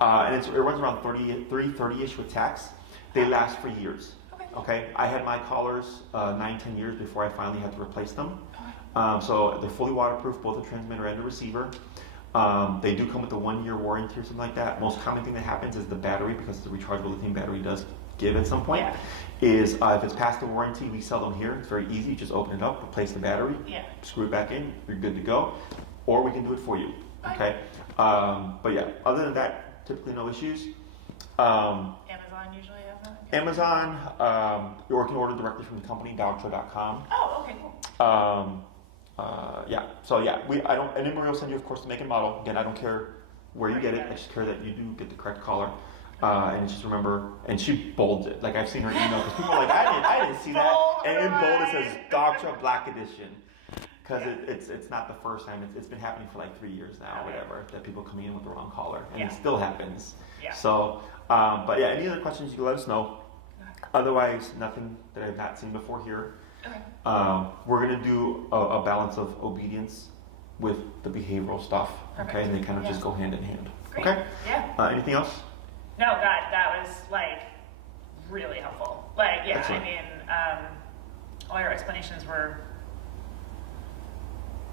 and it runs around 30-ish with tax. They last for years. Okay, I had my collars 9-10 years before I finally had to replace them. So they're fully waterproof, both the transmitter and the receiver. They do come with a 1-year warranty or something like that. Most common thing that happens is the battery, because the rechargeable lithium battery does give at some point, is if it's past the warranty, we sell them here. It's very easy. You just open it up, replace the battery, screw it back in, you're good to go. Or we can do it for you. Okay? But yeah, other than that, typically no issues. Amazon usually has that? Amazon, or you can order directly from the company, dogtra.com. Oh, okay, cool. I don't, and then Maria will send you, of course, the make and model. Again, I don't care where you get it. I just care that you do get the correct collar. And just remember, and she bolds it. Like I've seen her email, because people are like, I didn't see that. And in bold it says Dr. Black Edition. Because it's not the first time. It's been happening for like 3 years now, whatever, that people come in with the wrong collar. And it still happens. Yeah. So, but yeah, any other questions, you can let us know. Otherwise, nothing that I've not seen before here. Okay. We're going to do a balance of obedience with the behavioral stuff. Okay, and they kind of just go hand in hand. Great. Okay? Yeah. Anything else? No, that was like really helpful. Like, yeah, Excellent. I mean, all your explanations were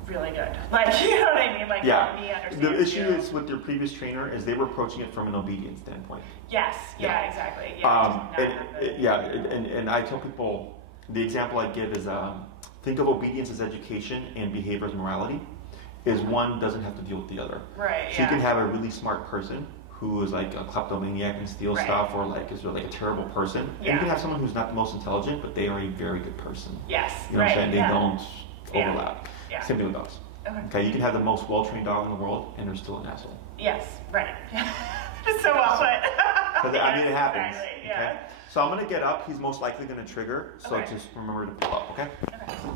really good. Like, you know what I mean? Like, helping me understand. The issue is with your previous trainer is they were approaching it from an obedience standpoint. Yes. Yeah. Exactly. And I tell people, the example I give is think of obedience as education and behavior as morality. Is one doesn't have to deal with the other. Right. So you can have a really smart person who is like a kleptomaniac and steals stuff, or like is really like a terrible person. And you can have someone who's not the most intelligent, but they are a very good person. Yes. You know what I'm saying? They don't overlap. Yeah. Same thing with dogs. Okay. You can have the most well-trained dog in the world, and they're still an asshole. Yes. Right. So well put. 'Cause, I mean, it happens. Exactly, yeah. Okay? So I'm going to get up. He's most likely going to trigger. So Okay. just remember to pull up, okay? Okay.